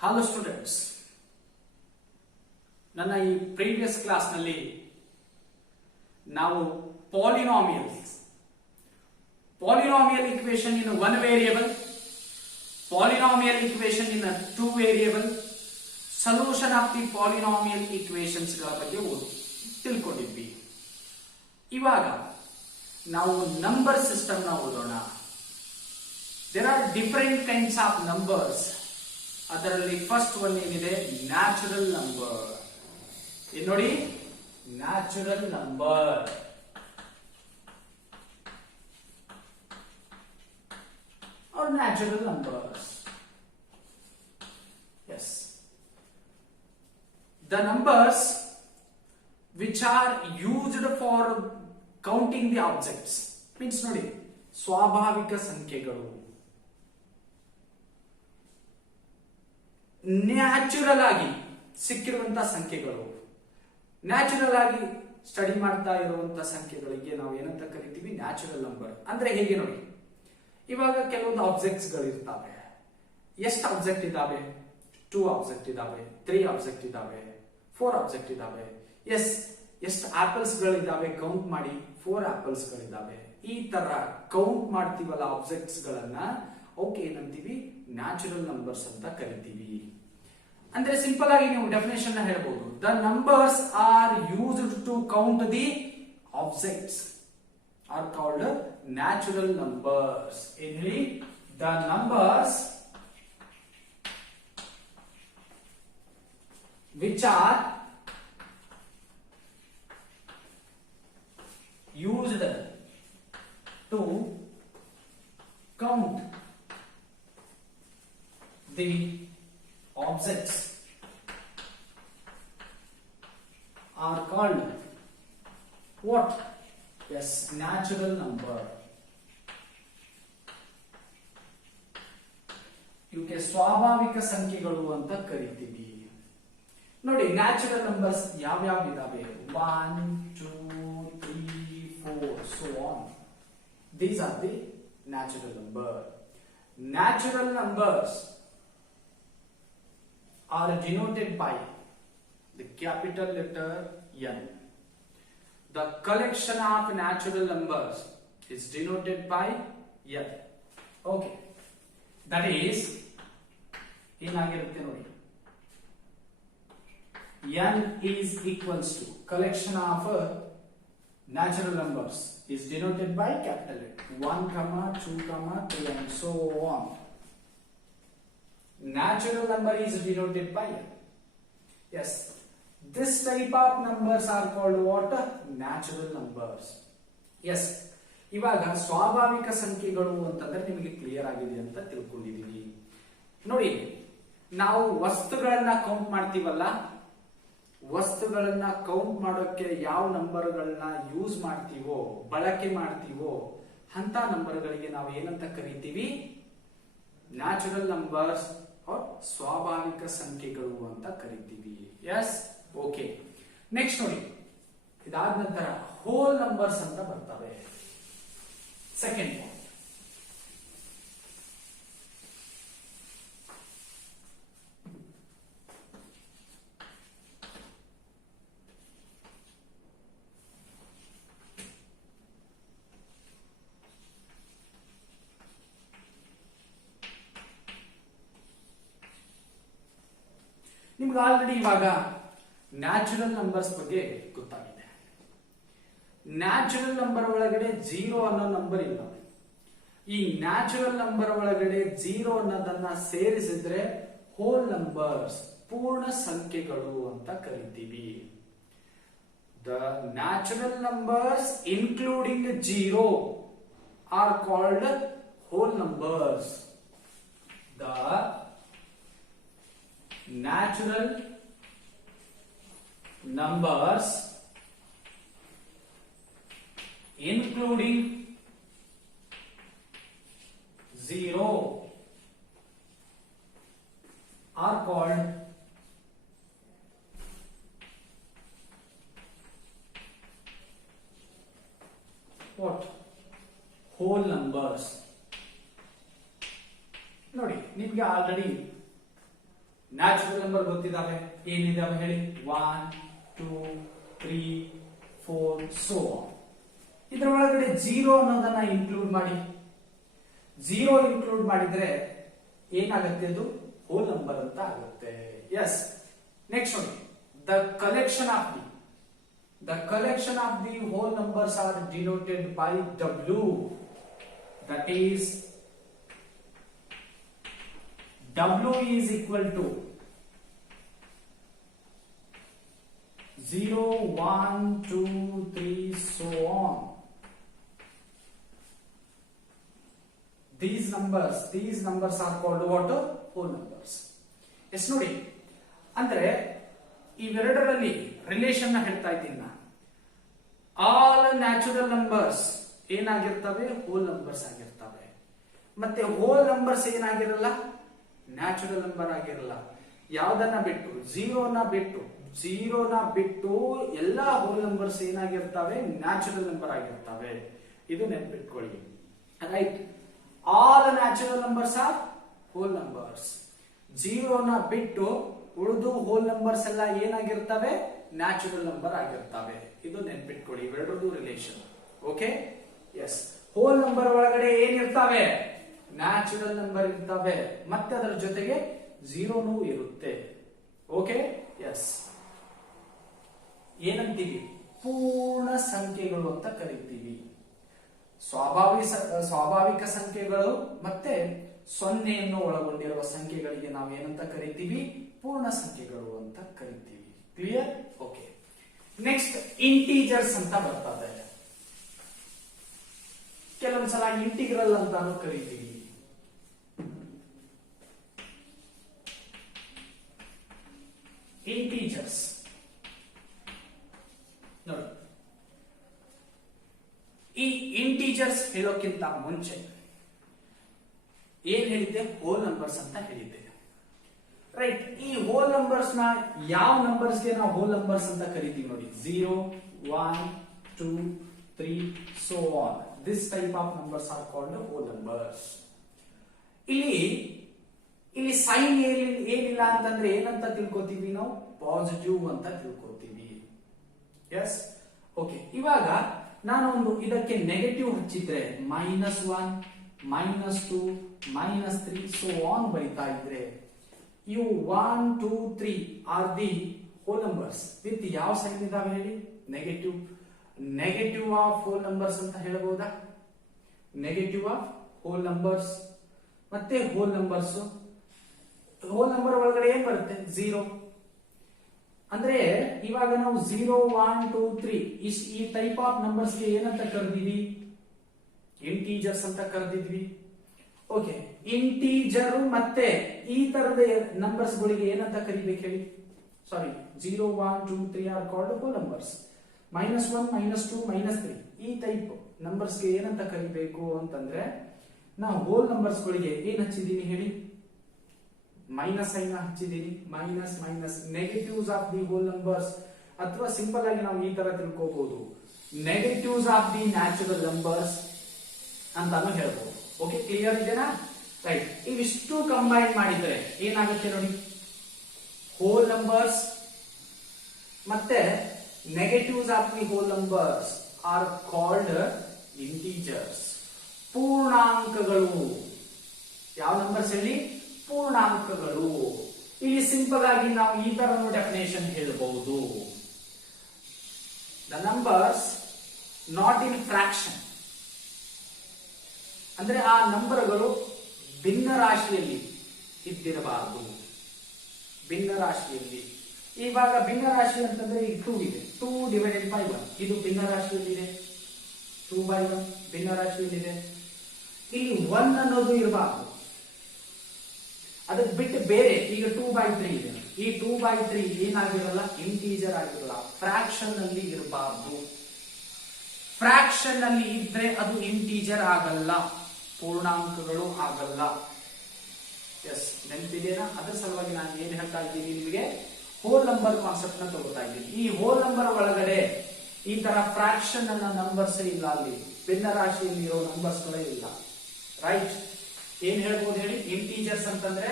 Hello students, ನನ್ನ ಈ previous ಕ್ಲಾಸ್ನಲ್ಲಿ ನಾವು polynomial equation in one variable, polynomial equation in two variable, solution of the polynomial equations ಗಳ ಬಗ್ಗೆ ತಿಳ್ಕೊಂಡಿದ್ವಿ. ಇವಾಗ ನಾವು ನಂಬರ್ ಸಿಸ್ಟಮ್ ನ ಓದೋಣ. There are different kinds of numbers. ಅದರಲ್ಲಿ ಫಸ್ಟ್ ಒನ್ ಏನಿದೆ, ನ್ಯಾಚುರಲ್ ನಂಬರ್. ಏನ್ ನೋಡಿ, natural number. or natural numbers. Yes, the numbers which are used for counting the objects means ನೋಡಿ, ಸ್ವಾಭಾವಿಕ ಸಂಖ್ಯೆಗಳು, ನ್ಯಾಚುರಲ್ ಆಗಿ ಸಿಕ್ಕಿರುವಂತಹ ಸಂಖ್ಯೆಗಳು, ನ್ಯಾಚುರಲ್ ಆಗಿ ಸ್ಟಡಿ ಮಾಡ್ತಾ ಇರುವಂತಹ ಸಂಖ್ಯೆಗಳಿಗೆ ನಾವು ಏನಂತ ಕರಿತೀವಿ, ನ್ಯಾಚುರಲ್ ನಂಬರ್. ಅಂದ್ರೆ ಹೇಗೆ ನೋಡಿ, ಇವಾಗ ಕೆಲವೊಂದು ಆಬ್ಜೆಕ್ಟ್ಸ್ ಗಳು ಇರ್ತಾವೆ. ಎಷ್ಟು ಆಬ್ಜೆಕ್ಟ್ ಇದಾವೆ? 2 ಆಬ್ಜೆಕ್ಟ್ ಇದಾವೆ, 3 ಆಬ್ಜೆಕ್ಟ್ ಇದಾವೆ, 4 ಆಬ್ಜೆಕ್ಟ್ ಇದಾವೆ. ಎಷ್ಟು ಆಪಲ್ಸ್ ಗಳಿದಾವೆ ಕೌಂಟ್ ಮಾಡಿ, 4 ಆಪಲ್ಸ್ ಗಳಿದಾವೆ. ಈ ತರ ಕೌಂಟ್ ಮಾಡ್ತೀವಲ್ಲ ಆಬ್ಜೆಕ್ಟ್ಸ್ ಗಳನ್ನ, ಅವಕ್ಕೆ ಏನಂತೀವಿ, ನ್ಯಾಚುರಲ್ ನಂಬರ್ಸ್ ಅಂತ ಕರಿತೀವಿ. ಅಂದ್ರೆ ಸಿಂಪಲ್ ಆಗಿ ನೀವು ಡೆಫಿನೇಷನ್ ಹೇಳ್ಬಹುದು, the numbers are used to count the objects are called natural numbers. The numbers which are used to count the objects are called what? Yes, natural number. ಇವಕ್ಕೆ ಸ್ವಾಭಾವಿಕ ಸಂಖ್ಯೆಗಳು ಅಂತ ಕರಿತೀವಿ. ನೋಡಿ, ನ್ಯಾಚುರಲ್ ನಂಬರ್ಸ್ ಯಾವ್ಯಾವ ಇದಾವೆ? 1, 2, 3, 4, so on. These are the natural number. Natural numbers are denoted by the capital letter N. The collection of natural numbers is denoted by N. Okay, that is ಏನಾಗಿರುತ್ತೆ ನೋಡಿ, N is equals to collection of natural numbers is denoted by capital letter 1, 2, 3 and so on. Natural number is denoted by N. Yes, this type of numbers are called what? Natural numbers. Yes, ಇವಾಗ ಸ್ವಾಭಾವಿಕ ಸಂಖ್ಯೆಗಳು ಅಂತಂದ್ರೆ ನಿಮಗೆ clear ಆಗಿದೆ ಅಂತ ತಿಳ್ಕೊಂಡಿದೀವಿ. ನೋಡಿ, ನಾವು ವಸ್ತುಗಳನ್ನ ಕೌಂಟ್ ಮಾಡ್ತೀವಲ್ಲ, ವಸ್ತುಗಳನ್ನ ಕೌಂಟ್ ಮಾಡೋಕೆ ಯಾವ ನಂಬರ್ಗಳನ್ನ ಯೂಸ್ ಮಾಡ್ತೀವೋ, ಬಳಕೆ ಮಾಡ್ತೀವೋ, ಅಂತ ನಂಬರ್ಗಳಿಗೆ ನಾವು ಏನಂತ ಕರಿತೀವಿ, ನ್ಯಾಚುರಲ್ ನಂಬರ್ಸ್ ಸ್ವಾಭಾವಿಕ ಸಂಖ್ಯೆಗಳು ಅಂತ ಕರಿತೀವಿ. Yes, okay. ನೆಕ್ಸ್ಟ್ ನೋಡಿ, ಇದಾದ ನಂತರ ಹೋಲ್ ನಂಬರ್ಸ್ ಅಂತ ಬರ್ತವೆ. ಸೆಕೆಂಡ್ ಪಾಯಿಂಟ್, ನಿಮ್ಗೆ ಆಲ್ರೆಡಿ ಇವಾಗ ನ್ಯಾಚುರಲ್ ನಂಬರ್ಸ್ ಬಗ್ಗೆ ಗೊತ್ತಾಗಿದೆ. ನ್ಯಾಚುರಲ್ ನಂಬರ್ ಒಳಗಡೆ 0 ಅನ್ನೋ ನಂಬರ್ ಇಲ್ಲ. ಈ ನ್ಯಾಚುರಲ್ ನಂಬರ್ ಒಳಗಡೆ 0 ಅನ್ನೋದನ್ನ ಸೇರಿಸಿದ್ರೆ ಹೋಲ್ ನಂಬರ್ಸ್, ಪೂರ್ಣ ಸಂಖ್ಯೆಗಳು ಅಂತ ಕರಿತೀವಿ. The natural numbers including 0 are called hole numbers. The natural numbers including 0 are called what? Whole numbers. ನೋಡಿ, ನಿಮಗೆ ಆಲ್ರೆಡಿ ನ್ಯಾಚುರಲ್ ನಂಬರ್ ಗೊತ್ತಿದಾವೆ, ಏನಿದಾವೆ ಹೇಳಿ? 1 2 3 4 ಸೋ ಇದರ ಒಳಗಡೆ 0 ಅನ್ನೋದನ್ನ ಇನ್ಕ್ಲೂಡ್ ಮಾಡಿ. 0 ಇನ್ಕ್ಲೂಡ್ ಮಾಡಿದ್ರೆ ಏನಾಗುತ್ತೆ? ಅದು ಹೋಲ್ ನಂಬರ್ ಅಂತ ಆಗುತ್ತೆ. ಎಸ್, ನೆಕ್ಸ್ಟ್ ನೋಡಿ, the collection of the whole numbers are denoted by W, that is W is equal to 0 1 2 3 so on. These numbers are called what? Whole numbers. Yes ನೋಡಿ, ಅಂದ್ರೆ ಇವೆರಡರಲ್ಲಿ relation ನ ಹೇಳ್ತಾ ಇದ್ದೀನಿ ನಾನು. ಆಲ್ ನ್ಯಾಚುರಲ್ ನಂಬರ್ಸ್ ಏನಾಗಿರ್ತವೆ? Whole numbers ಆಗಿರ್ತವೆ. ಮತ್ತೆ ಹೋಲ್ ನಂಬರ್ಸ್ ಏನಾಗಿರಲ್ಲ? ನ್ಯಾಚುರಲ್ ನಂಬರ್ ಆಗಿರಲ್ಲ. ಯಾವ್ದನ್ನ ಬಿಟ್ಟು? ಝೀರೋನ ಬಿಟ್ಟು ಎಲ್ಲಾ ಹೋಲ್ ನಂಬರ್ಸ್ ಏನಾಗಿರ್ತವೆ? ನ್ಯಾಚುರಲ್ ನಂಬರ್ ಆಗಿರ್ತವೆ. ಇದು ನೆನ್ಪಿಟ್ಕೊಳ್ಳಿ, right? All natural numbers are whole numbers. ಝೀರೋನ ಬಿಟ್ಟು ಉಳಿದು ಹೋಲ್ ನಂಬರ್ಸ್ ಎಲ್ಲ ಏನಾಗಿರ್ತವೆ? ನ್ಯಾಚುರಲ್ ನಂಬರ್ ಆಗಿರ್ತವೆ. ಇದು ನೆನ್ಪಿಟ್ಕೊಳ್ಳಿ, ಇವೆರಡರದ್ದು relation. Okay, yes. Whole number ಒಳಗಡೆ ಏನಿರ್ತವೆ? ನ್ಯಾಚುರಲ್ ನಂಬರ್ ಇರ್ತವೆ, ಮತ್ತೆ ಅದರ ಜೊತೆಗೆ ಝೀರೋನೂ ಇರುತ್ತೆ. Okay, yes. ಏನಂತೀವಿ? ಪೂರ್ಣ ಸಂಖ್ಯೆಗಳು ಅಂತ ಕರಿತೀವಿ. ಸ್ವಾಭಾವಿಕ ಸಂಖ್ಯೆಗಳು ಮತ್ತೆ ಸೊನ್ನೆಯನ್ನು ಒಳಗೊಂಡಿರುವ ಸಂಖ್ಯೆಗಳಿಗೆ ನಾವು ಏನಂತ ಕರಿತೀವಿ? ಪೂರ್ಣ ಸಂಖ್ಯೆಗಳು ಅಂತ ಕರಿತೀವಿ. ಕ್ಲಿಯರ್? ಓಕೆ. ನೆಕ್ಸ್ಟ್ ಇಂಟೀಜರ್ಸ್ ಅಂತ ಬರ್ತದೆ. ಕೆಲವೊಂದ್ಸಲ ಇಂಟಿಗ್ರಲ್ ಅಂತಾನು ಕರಿತೀವಿ. ಇಂಟೀಜರ್ಸ್ ನೋಡಿ, ಈ ಇಂಟೀಜರ್ಸ್ ಹೇಳೋಕ್ಕಿಂತ ಮುಂಚೆ ಏನ್ ಹೇಳಿದ್ದೆ? ಹೋಲ್ ನಂಬರ್ಸ್ ಅಂತ ಹೇಳಿದ್ದೆ, ರೈಟ್? ಈ ಹೋಲ್ ನಂಬರ್ಸ್ ನ ಯಾವ ನಂಬರ್ಸ್ಗೆ ನಾವು ಹೋಲ್ ನಂಬರ್ಸ್ ಅಂತ ಕರಿತೀವಿ ನೋಡಿ? 0 1 2 3 so on. This type of numbers are called whole numbers. ಇಲ್ಲಿ ಸೈನ್ ಏನಿಲ್ಲ ಅಂತಂದ್ರೆ ಏನಂತ ತಿಳ್ಕೊತೀವಿ ನಾವು? ಪಾಸಿಟಿವ್ ಅಂತ ತಿಳ್ಕೊತೀವಿ. S, okay. ಇವಾಗ ನಾನೊಂದು ಇದಕ್ಕೆ ನೆಗೆಟಿವ್ ಹಚ್ಚಿದ್ರೆ -1 -2 -3 so on ಬರೀತಾ ಇದ್ರೆ, ಇವು 1 2 3 R the whole numbers with ಯಾವ ಸೈನ್ ಇದಾವೆ ಹೇಳಿ? ನೆಗೆಟಿವ್ ಆಫ್ ಹೋಲ್ ನಂಬರ್ಸ್ ಅಂತ ಹೇಳಬಹುದಾ? Negative of whole numbers. ಮತ್ತೆ ಹೋಲ್ ನಂಬರ್ಸ್, ಹೋಲ್ ನಂಬರ್ ಒಳಗಡೆ ಏನ್ ಬರುತ್ತೆ? 0. ಅಂದ್ರೆ ಇವಾಗ ನಾವು 0 1 2 3 ಈ ಟೈಪ್ ಆಫ್ ನಂಬರ್ಸ್ ಗೆ ಏನಂತ ಕರೆದಿದ್ವಿ? ಇಂಟೀಜರ್ಸ್ ಅಂತ ಕರೆದಿದ್ವಿ. ಓಕೆ, ಇಂಟೀಜರ್ ಮತ್ತೆ ಈ ತರದ ನಂಬರ್ಸ್ ಗಳಿಗೆ ಏನಂತ ಕರಿಬೇಕು ಹೇಳಿ? ಸಾರಿ, 0 1 2 3 ಆರ್ ಕಾಲ್ಡ್ ಹೋಲ್ ನಂಬರ್ಸ್. -1 -2 -3 ಈ ಟೈಪ್ ನಂಬರ್ಸ್ ಗೆ ಏನಂತ ಕರಿಬೇಕು ಅಂತಂದ್ರೆ, ನಾವು ಹೋಲ್ ನಂಬರ್ಸ್ ಗಳಿಗೆ ಏನ್ ಹಚ್ಚಿದೀನಿ ಹೇಳಿ? ಮೈನಸ್ ಸೈನ್ ಹಚ್ಚಿದೀನಿ. Minus negatives of the whole numbers, ಅಥವಾ ಸಿಂಪಲ್ ಆಗಿ ನಾವು ಈ ತರ ತಿಳ್ಕೋಬಹುದು, negatives of the natural numbers ಅಂತಾನು ಹೇಳ್ಬಹುದು. ಓಕೆ, ಕ್ಲಿಯರ್ ಇದೆನಾ? ರೈಟ್. ಇವಿಷ್ಟು ಕಂಬೈನ್ ಮಾಡಿದ್ರೆ ಏನಾಗುತ್ತೆ ನೋಡಿ? ಹೋಲ್ ನಂಬರ್ಸ್ ಮತ್ತೆ negatives of the whole numbers are called integers, ಪೂರ್ಣಾಂಕಗಳು. ಯಾವ ನಂಬರ್ಸ್ ಹೇಳಿ? ಪೂರ್ಣಾಂಕಗಳು. ಇಲ್ಲಿ ಸಿಂಪಲ್ ಆಗಿ ನಾವು ಈ ತರ ಡೆಫಿನೇಷನ್ ಹೇಳಬಹುದು: the numbers not in fraction, ಅಂದ್ರೆ ಆ ನಂಬರ್ಗಳು ಭಿನ್ನ ರಾಶಿಯಲ್ಲಿ ಇದ್ದಿರಬಾರದು. ಭಿನ್ನ ರಾಶಿಯಲ್ಲಿ, ಇವಾಗ ಭಿನ್ನ ರಾಶಿ ಅಂತಂದ್ರೆ ಈಗ 2 ಇದೆ, 2 ಡಿವೈಡೆಡ್ ಬೈ 1, ಇದು ಭಿನ್ನ ರಾಶಿಯಲ್ಲಿದೆ. 2/1 ಭಿನ್ನ ರಾಶಿಯಲ್ಲಿದೆ. ಇಲ್ಲಿ 1 ಅನ್ನೋದು ಇರಬಾರ್ದು, ಅದಕ್ಕೆ ಬಿಟ್ಟು ಬೇರೆ. ಈಗ 2/3 ಇದೆ, ಈ 2/3 ಏನಾಗಿರಲ್ಲ? ಇಂಟೀಜರ್ ಆಗಿರಲ್ಲ, ಫ್ರಾಕ್ಷನ್ ನಲ್ಲಿ ಇರಬಾರ್ದು. ಫ್ರಾಕ್ಷನ್ ನಲ್ಲಿ ಇದ್ರೆ ಅದು ಇಂಟೀಜರ್ ಆಗಲ್ಲ, ಪೂರ್ಣಾಂಕಗಳು ಆಗಲ್ಲ. ಎಸ್, ನೆನಪಿದೆನಾ? ಅದರ ಸಲುವಾಗಿ ನಾನು ಏನ್ ಹೇಳ್ತಾ ಇದ್ದೀನಿ ನಿಮಗೆ? ಹೋಲ್ ನಂಬರ್ ಕಾನ್ಸೆಪ್ಟ್ ನ ತಗೋತಾ ಇದ್ದೀನಿ. ಈ ಹೋಲ್ ನಂಬರ್ ಒಳಗಡೆ ಈ ತರ ಫ್ರಾಕ್ಷನ್ ಅನ್ನ ನಂಬರ್ಸ್ ಇಲ್ಲ, ಅಲ್ಲಿ ಭಿನ್ನ ರಾಶಿಯಲ್ಲಿ ಇರೋ ನಂಬರ್ಸ್ ಗಳೇ ಇಲ್ಲ. ರೈಟ್? ಏನ್ ಹೇಳ್ಬೋದು ಹೇಳಿ? ಇಂಟೀಜರ್ಸ್ ಅಂತಂದ್ರೆ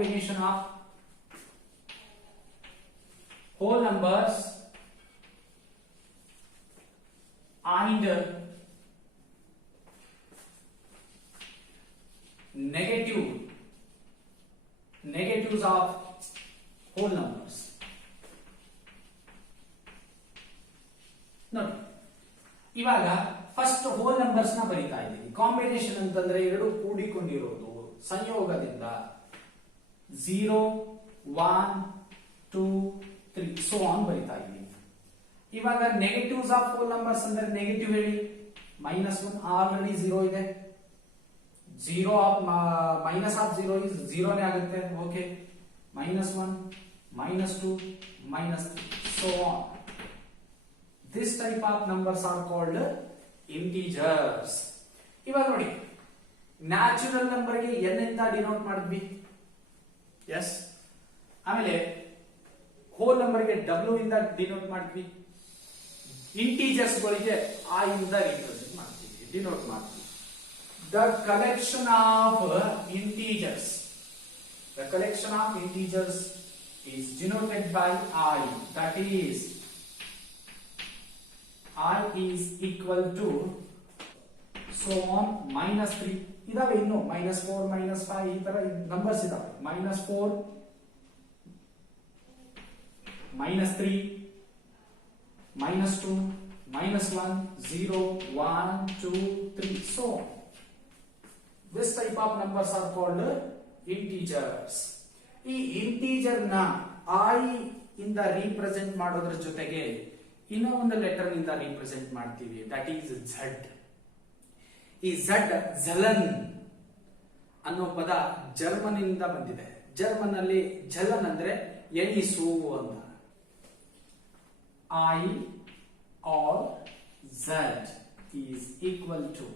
combination of whole numbers and negatives of whole numbers. ನೋಡಿ, ಇವಾಗ ಫಸ್ಟ್ ಹೋಲ್ ನಂಬರ್ಸ್ ನ ಬರೀತಾ ಇದ್ದೀವಿ. ಕಾಂಬಿನೇಷನ್ ಅಂತಂದ್ರೆ ಎರಡು ಕೂಡಿಕೊಂಡಿರೋದು ಸಂಯೋಗದಿಂದ 0 1 2 3 ಸೋ ಆನ್ ಬರೀತಾ ಇದ್ದೀವಿ. ಇವಾಗ ನೆಗೆಟಿವ್ಸ್ ಆಫ್ ಹೋಲ್ ನಂಬರ್ಸ್ ಅಂದ್ರೆ ನೆಗೆಟಿವ್ ಹೇಳಿ. -1 ಆಲ್ರೆಡಿ 0 ಇದೆ. 0 ಆಫ್ ಮೈನಸ್ ಆಫ್ 0 ಇಸ್ 0 ನೇ ಆಗುತ್ತೆ. Okay, -1 -2 -3 so on. This type of numbers are called integers. ಇವಾಗ ನೋಡಿ, ನ್ಯಾಚುರಲ್ ನಂಬರ್ ಗೆ n ಅಂತ ಡಿನೋಟ್ ಮಾಡಿದ್ವಿ. ಎಸ್, ಆಮೇಲೆ ಹೋಲ್ ನಂಬರ್ ಗೆ w ಇಂದ ಡಿನೋಟ್ ಮಾಡ್ತೀವಿ. ಇಂಟೀಜರ್ಸ್ ಗಳಿಗೆ i ಇಂದ ರಿಪ್ರೆಸೆಂಟ್ ಮಾಡ್ತೀವಿ, ಡಿನೋಟ್ ಮಾಡ್ತೀವಿ. The collection of integers is denoted by I. That is, I is equal to so on -3 ಇದಾವೆ. ಇನ್ನು -4 -5 ಈ ತರ ನಂಬರ್ಸ್ ಇದಾವೆ. -4 -3 -2 -1 0 1 2 3 so on. This type of numbers are called integers. ಈ ಇಂಟೀಜರ್ ನ I ಇಂದ ರಿಪ್ರೆಸೆಂಟ್ ಮಾಡೋದ್ರ ಜೊತೆಗೆ ಇನ್ನೂ ಒಂದು ಲೆಟರ್ ನಿಂದ ರಿಪ್ರೆಸೆಂಟ್ ಮಾಡ್ತೀವಿ. That is Z. ಈ Z, ಝಲನ್ ಅನ್ನೋ ಪದ ಜರ್ಮನ್ ಇಂದ ಬಂದಿದೆ. ಜರ್ಮನ್ ಅಲ್ಲಿ ಝಲನ್ ಅಂದ್ರೆ ಎಣಿಸು ಅಂತ. I or Z is equal to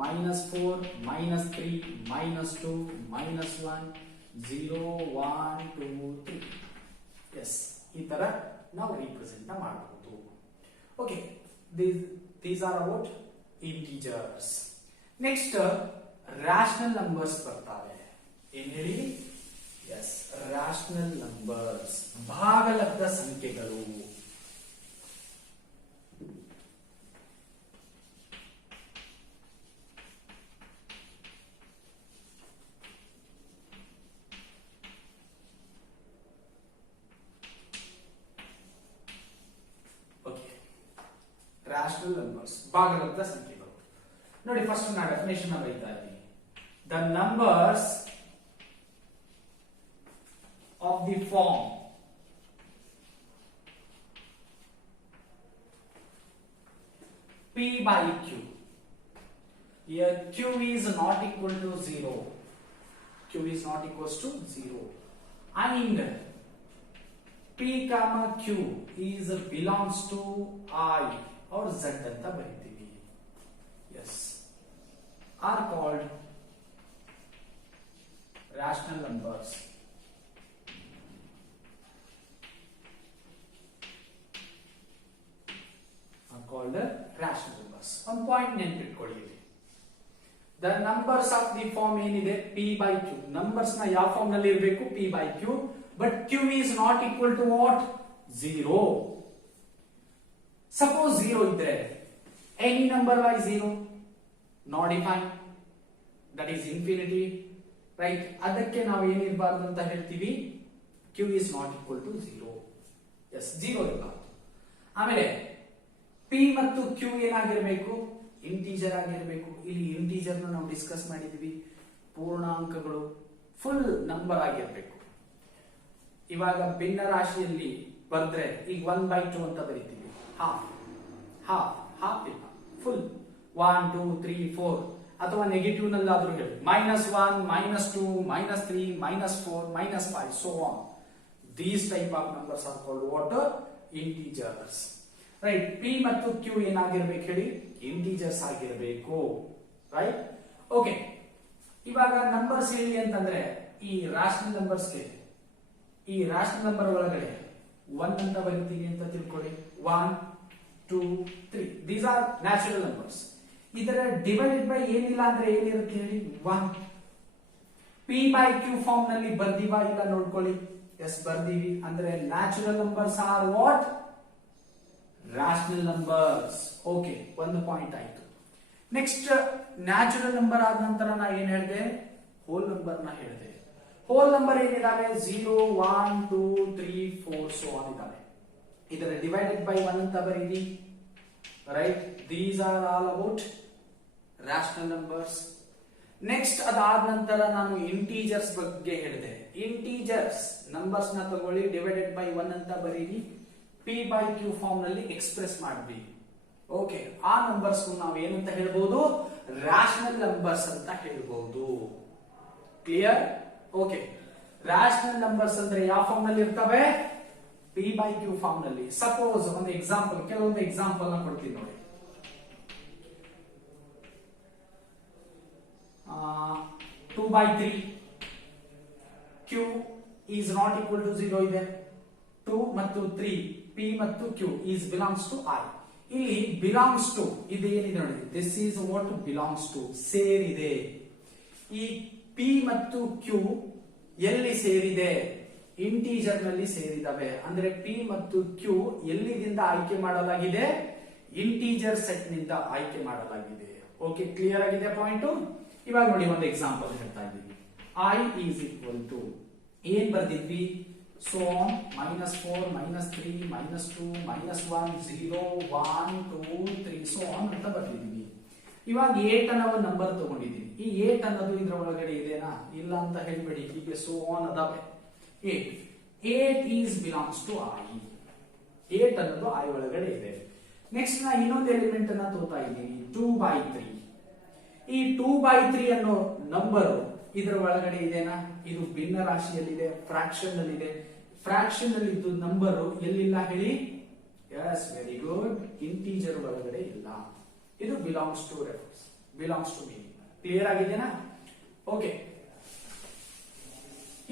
-4 -3 -2 -1 0 1 2 3 S, ಈ ತರ ನಾವು ರಿಪ್ರೆಸೆಂಟ್ ಮಾಡಬಹುದು. Okay, these are about integers. Next rational numbers ಬರ್ತಾವೆ. ಏನ್ ಹೇಳಿ? ಎಸ್, ರಾಷನಲ್ ನಂಬರ್ಸ್, ಭಾಗಲಬ್ಧ ಸಂಖ್ಯೆಗಳು. ರಾಷನಲ್ ನಂಬರ್ಸ್, ಭಾಗಲಬ್ಧ ಸಂಖ್ಯೆಗಳು. ನೋಡಿ, ಫಸ್ಟ್ ನಾ ಡೆಫಿನೇಷನ್ ಬರೀತಾ ಇದ್ದೀನಿ. The numbers of the form P by Q. Here Q is not equal to 0. Q is not equals to 0. And P comma Q is belongs to I or Z ಅಂತ ಬರೀತೀವಿ. Yes, are called rational numbers. Are called rational numbers. One point ನೆನಪಿಟ್ಕೊಳ್ಳಿ. The numbers of the form ಏನಿದೆ P by Q. Numbers ನ ಯಾವ form ನಲ್ಲಿ ಇರಬೇಕು? P by Q. But Q is not equal to what? 0. Suppose 0 ಇದ್ರೆ any number by 0 not defined, that is infinity, right? ಅದಕ್ಕೆ ನಾವು ಏನಿರಬಾರದು ಅಂತ ಹೇಳ್ತೀವಿ? Q is not equal to 0. Yes, 0 ಇರಬಾರದು. ಆಮೇಲೆ P ಮತ್ತು Q ಏನಾಗಿರಬೇಕು? ಇಂಟೀಜರ್ ಆಗಿರಬೇಕು. ಇಲ್ಲಿ ಇಂಟೀಜರ್ ನಾವು ಡಿಸ್ಕಸ್ ಮಾಡಿದ್ವಿ. ಪೂರ್ಣಾಂಕಗಳು ಫುಲ್ ನಂಬರ್ ಆಗಿರಬೇಕು. ಇವಾಗ ಭಿನ್ನ ರಾಶಿಯಲ್ಲಿ ಬರೆದ್ರೆ ಈಗ 1/2 ಅಂತ ಬರೀತೀವಿ. ಹಾಫ್ ಇಲ್ಲ, ಫುಲ್ 1 2 3 4, ಅಥವಾ ನೆಗೆಟಿವ್ ನಲ್ಲಾದ್ರೂ ಹೇಳಿ -1 -2 -3 -4 -5 so on. These type of numbers are called what? Integers. Right? P ಮತ್ತು Q ಏನಾಗಿರ್ಬೇಕು ಹೇಳಿ? ಇಂಟೀಜರ್ಸ್ ಆಗಿರಬೇಕು. ರೈಟ್? ಓಕೆ, ಇವಾಗ ನಂಬರ್ಸ್ ಹೇಳಿ ಅಂತಂದ್ರೆ ಈ ರಾಷನಲ್ ನಂಬರ್ಸ್ಗೆ, ಈ ರಾಷನಲ್ ನಂಬರ್ ಒಳಗಡೆ 1 ಅಂತ ಬರೀತೀವಿ ಅಂತ ತಿಳ್ಕೊಳ್ಳಿ. 1 2 3 ದೀಸ್ ಆರ್ ನ್ಯಾಚುರಲ್ ನಂಬರ್ಸ್. ಇದರ ಡಿವೈಡೆಡ್ ಬೈ ಏನಿಲ್ಲ ಅಂದ್ರೆ ಏನಿರುತ್ತೆ ಹೇಳಿ? 1. ಪಿ ಬೈ ಕ್ಯೂ ಫಾರ್ಮ್ ನಲ್ಲಿ ಬರ್ದಿವಾ ಇಲ್ಲ ನೋಡ್ಕೊಳ್ಳಿ. ಎಸ್ ಬರ್ದೀವಿ. ಅಂದ್ರೆ natural numbers R what rational numbers. Okay, ಒಂದು ಪಾಯಿಂಟ್ ಆಯ್ತು. ನೆಕ್ಸ್ಟ್ ನ್ಯಾಚುರಲ್ ನಂಬರ್ ಆದ ನಂತರ ನಾ ಏನ್ ಹೇಳಿದೆ, ಹೋಲ್ ನಂಬರ್ ನ ಹೇಳಿದೆ. ಹೋಲ್ ನಂಬರ್ ಏನಿದಾವೆ 0 1 2 3 4 ಸೋ ಆನ್ ಇದಾವೆ. ಇದರ ಡಿವೈಡೆಡ್ ಬೈ 1 ಅಂತ ಬರೀರಿ. Right, these are all about rational numbers. Next ಅದಾದ ನಂತರ ನಾನು ಇಂಟೀಜರ್ಸ್ ಬಗ್ಗೆ ಹೇಳಿದೆ. ಇಂಟೀಜರ್ಸ್ ನಂಬರ್ಸ್ ನ ತಗೊಳ್ಳಿ, ಡಿವೈಡೆಡ್ ಬೈ 1 ಅಂತ ಬರೀರಿ, ಪಿ ಬೈ ಕ್ಯೂ ಫಾರ್ಮ್ ನಲ್ಲಿ ಎಕ್ಸ್ಪ್ರೆಸ್ ಮಾಡ್ರಿ. ಓಕೆ, ಆ ನಂಬರ್ಸ್ ನಾವು ಏನಂತ ಹೇಳ್ಬಹುದು, ರಾಷನಲ್ ನಂಬರ್ಸ್ ಅಂತ ಹೇಳ್ಬಹುದು. ಕ್ಲಿಯರ್? ಓಕೆ, ರಾಷನಲ್ ನಂಬರ್ಸ್ ಅಂದ್ರೆ ಯಾವ ಫಾರ್ಮ್ ನಲ್ಲಿ ಇರ್ತವೆ, ಪಿ ಬೈ ಕ್ಯೂ ಫಾರ್ಮ್ ನಲ್ಲಿ. ಸಪೋಸ್ ಒಂದು ಎಕ್ಸಾಂಪಲ್, ಕೆಲವೊಂದು ಎಕ್ಸಾಂಪಲ್ ನ ಕೊಡ್ತೀನಿ ನೋಡಿ. 2 by 3 q is not equal to 0 ಇದೆ. 2 ಮತ್ತು 3 p ಮತ್ತು q is belongs to I. ಇಲ್ಲಿ belongs to ಇದು ಏನಿದೆ ನೋಡಿ, this is what belongs to, ಸೇರಿದೆ. ಈ p ಮತ್ತು q ಎಲ್ಲಿ ಸೇರಿದೆ, ಇಂಟೀಜರ್ ನಲ್ಲಿ ಸೇರಿದವೆ. ಅಂದ್ರೆ p ಮತ್ತು q ಎಲ್ಲಿದಿಂದ ಆಯ್ಕೆ ಮಾಡಲಾಗಿದೆ, ಇಂಟೀಜರ್ ಸೆಟ್ ನಿಂದ ಆಯ್ಕೆ ಮಾಡಲಾಗಿದೆ. ಓಕೆ, ಕ್ಲಿಯರ್ ಆಗಿದೆ ಪಾಯಿಂಟ್. ಇವಾಗ ನೋಡಿ ಒಂದು ಎಕ್ಸಾಂಪಲ್ ಹೇಳ್ತಾ ಇದ್ದೀವಿ. I is equal to ಏನ್ ಬರ್ದಿದ್ವಿ, so on -4 -3 -2 -1 0 1 2 3 so on ಅಂತ ಬರ್ದಿದ್ವಿ. ಇವಾಗ 8 ಅನ್ನೋ ಒಂದು ನಂಬರ್ ತಗೊಂಡಿದೀನಿ. ಈ 8 ಅನ್ನೋದು ಇದ್ರ ಒಳಗಡೆ ಇದೆನಾ ಇಲ್ಲ ಅಂತ ಹೇಳ್ಬೇಡಿ, ಹೀಗೆ so on ಅದಾವೆ. 8 is belongs to I. 8 ಅನ್ನೋದು I ಒಳಗಡೆ ಇದೆ. ನೆಕ್ಸ್ಟ್ ನಾ ಇನ್ನೊಂದು ಎಲಿಮೆಂಟ್ ಅನ್ನ ತಗೋತಾ ಇದ್ದೀನಿ, 2 by 3. ಈ 2 by 3 ಅನ್ನೋ ನಂಬರ್ ಇದರ ಒಳಗಡೆ ಇದೆನಾ, ಇದು ಭಿನ್ನ ರಾಶಿಯಲ್ಲಿದೆ, ಫ್ರಾಕ್ಷನ್ ನಲ್ಲಿದೆ. ಫ್ರಾಕ್ಷನ್ ಅಲ್ಲಿ ಇದ್ದು ನಂಬರ್ ಎಲ್ಲಿಲ್ಲ ಹೇಳಿ, ಎಸ್ ವೆರಿ ಗುಡ್, ಇಂಟೀಜರ್ ಒಳಗಡೆ ಇಲ್ಲ. ಇದು belongs to refers, belongs to meaning. Clear ಆಗಿದೆನಾ? ಓಕೆ,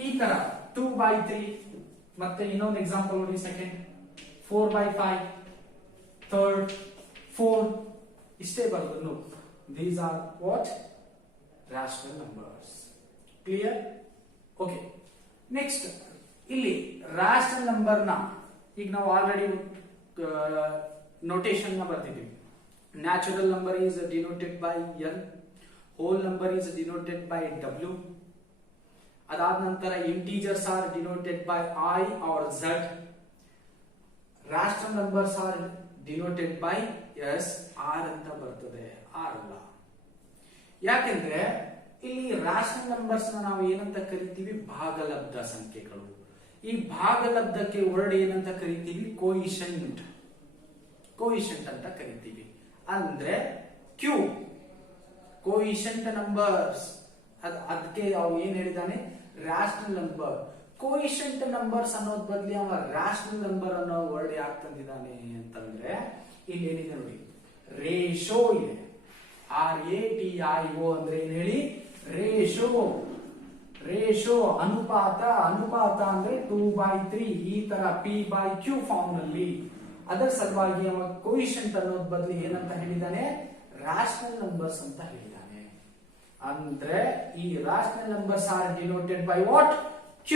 ಈ ತರ 2 by 3. ಮತ್ತೆ ಇನ್ನೊಂದು ಎಕ್ಸಾಂಪಲ್ ನೋಡಿ, ಸೆಕೆಂಡ್ 4 by 5, ಥರ್ಡ್ 4 ಇಷ್ಟೇ ಬರೋದು. These are what rational numbers. Clear? Okay. Next, ಇಲ್ಲಿ rational number ನ ಈಗ ನಾವು ಆಲ್ರೆಡಿ ನೋಟೇಶನ್ ನ ಬರ್ತಿದ್ದೀವಿ. Natural number is denoted by N, whole number is denoted by W. ಅದಾದ ನಂತರ integers are denoted by I or Z. Rational numbers are denoted by S, R ಅಂತ ಬರ್ತದೆ, R ಅಲ್ಲ. ಯಾಕೆಂದ್ರೆ ಇಲ್ಲಿ ರಾಷನಲ್ ನಂಬರ್ಸ್ ನಾವು ಏನಂತ ಕರಿತೀವಿ, ಭಾಗಲಬ್ಧ ಸಂಖ್ಯೆಗಳು. ಈ ಭಾಗಲಬ್ಧಕ್ಕೆ ವರ್ಡ್ ಏನಂತ ಕರಿತೀವಿ, ಕೋಯಿಷೆಂಟ್. ಕೋಯಿಷೆಂಟ್ ಅಂತ ಕರಿತೀವಿ. ಅಂದ್ರೆ ಕ್ಯೂ ಕೋಯಿಷೆಂಟ್ ನಂಬರ್ಸ್. ಅದಕ್ಕೆ ಅವು ಏನ್ ಹೇಳಿದಾನೆ, ರಾಷನಲ್ ನಂಬರ್. ಕೋಯಿಷೆಂಟ್ ನಂಬರ್ಸ್ ಅನ್ನೋದ್ ಬದಲಿ ಅವ ರಾಷನಲ್ ನಂಬರ್ ಅನ್ನೋ ವರ್ಡ್ ಯಾಕೆ ತಂದಿದ್ದಾನೆ ಅಂತಂದ್ರೆ, ಇಲ್ಲಿ ಏನಿದೆ ನೋಡಿ, ರೇಷೋ ಇದೆ. RATIO ಅಂದ್ರೆ ಏನ್ ಹೇಳಿ, ರೇಷೋ. ರೇಷೋ ಅನುಪಾತ. ಅನುಪಾತ ಅಂದ್ರೆ 2 by 3 ಈ ತರ P by Q ಫಾರ್ಮ್ ನಲ್ಲಿ. ಅದರ ಸಲುವಾಗಿ ಅವ ಕೋಯಿಷೆಂಟ್ ಅನ್ನೋದ್ ಬದಲಿ ಏನಂತ ಹೇಳಿದಾನೆ, ರಾಷನಲ್ ನಂಬರ್ಸ್ ಅಂತ ಹೇಳಿದಾನೆ. ಅಂದ್ರೆ ಈ rational numbers are denoted by what, Q.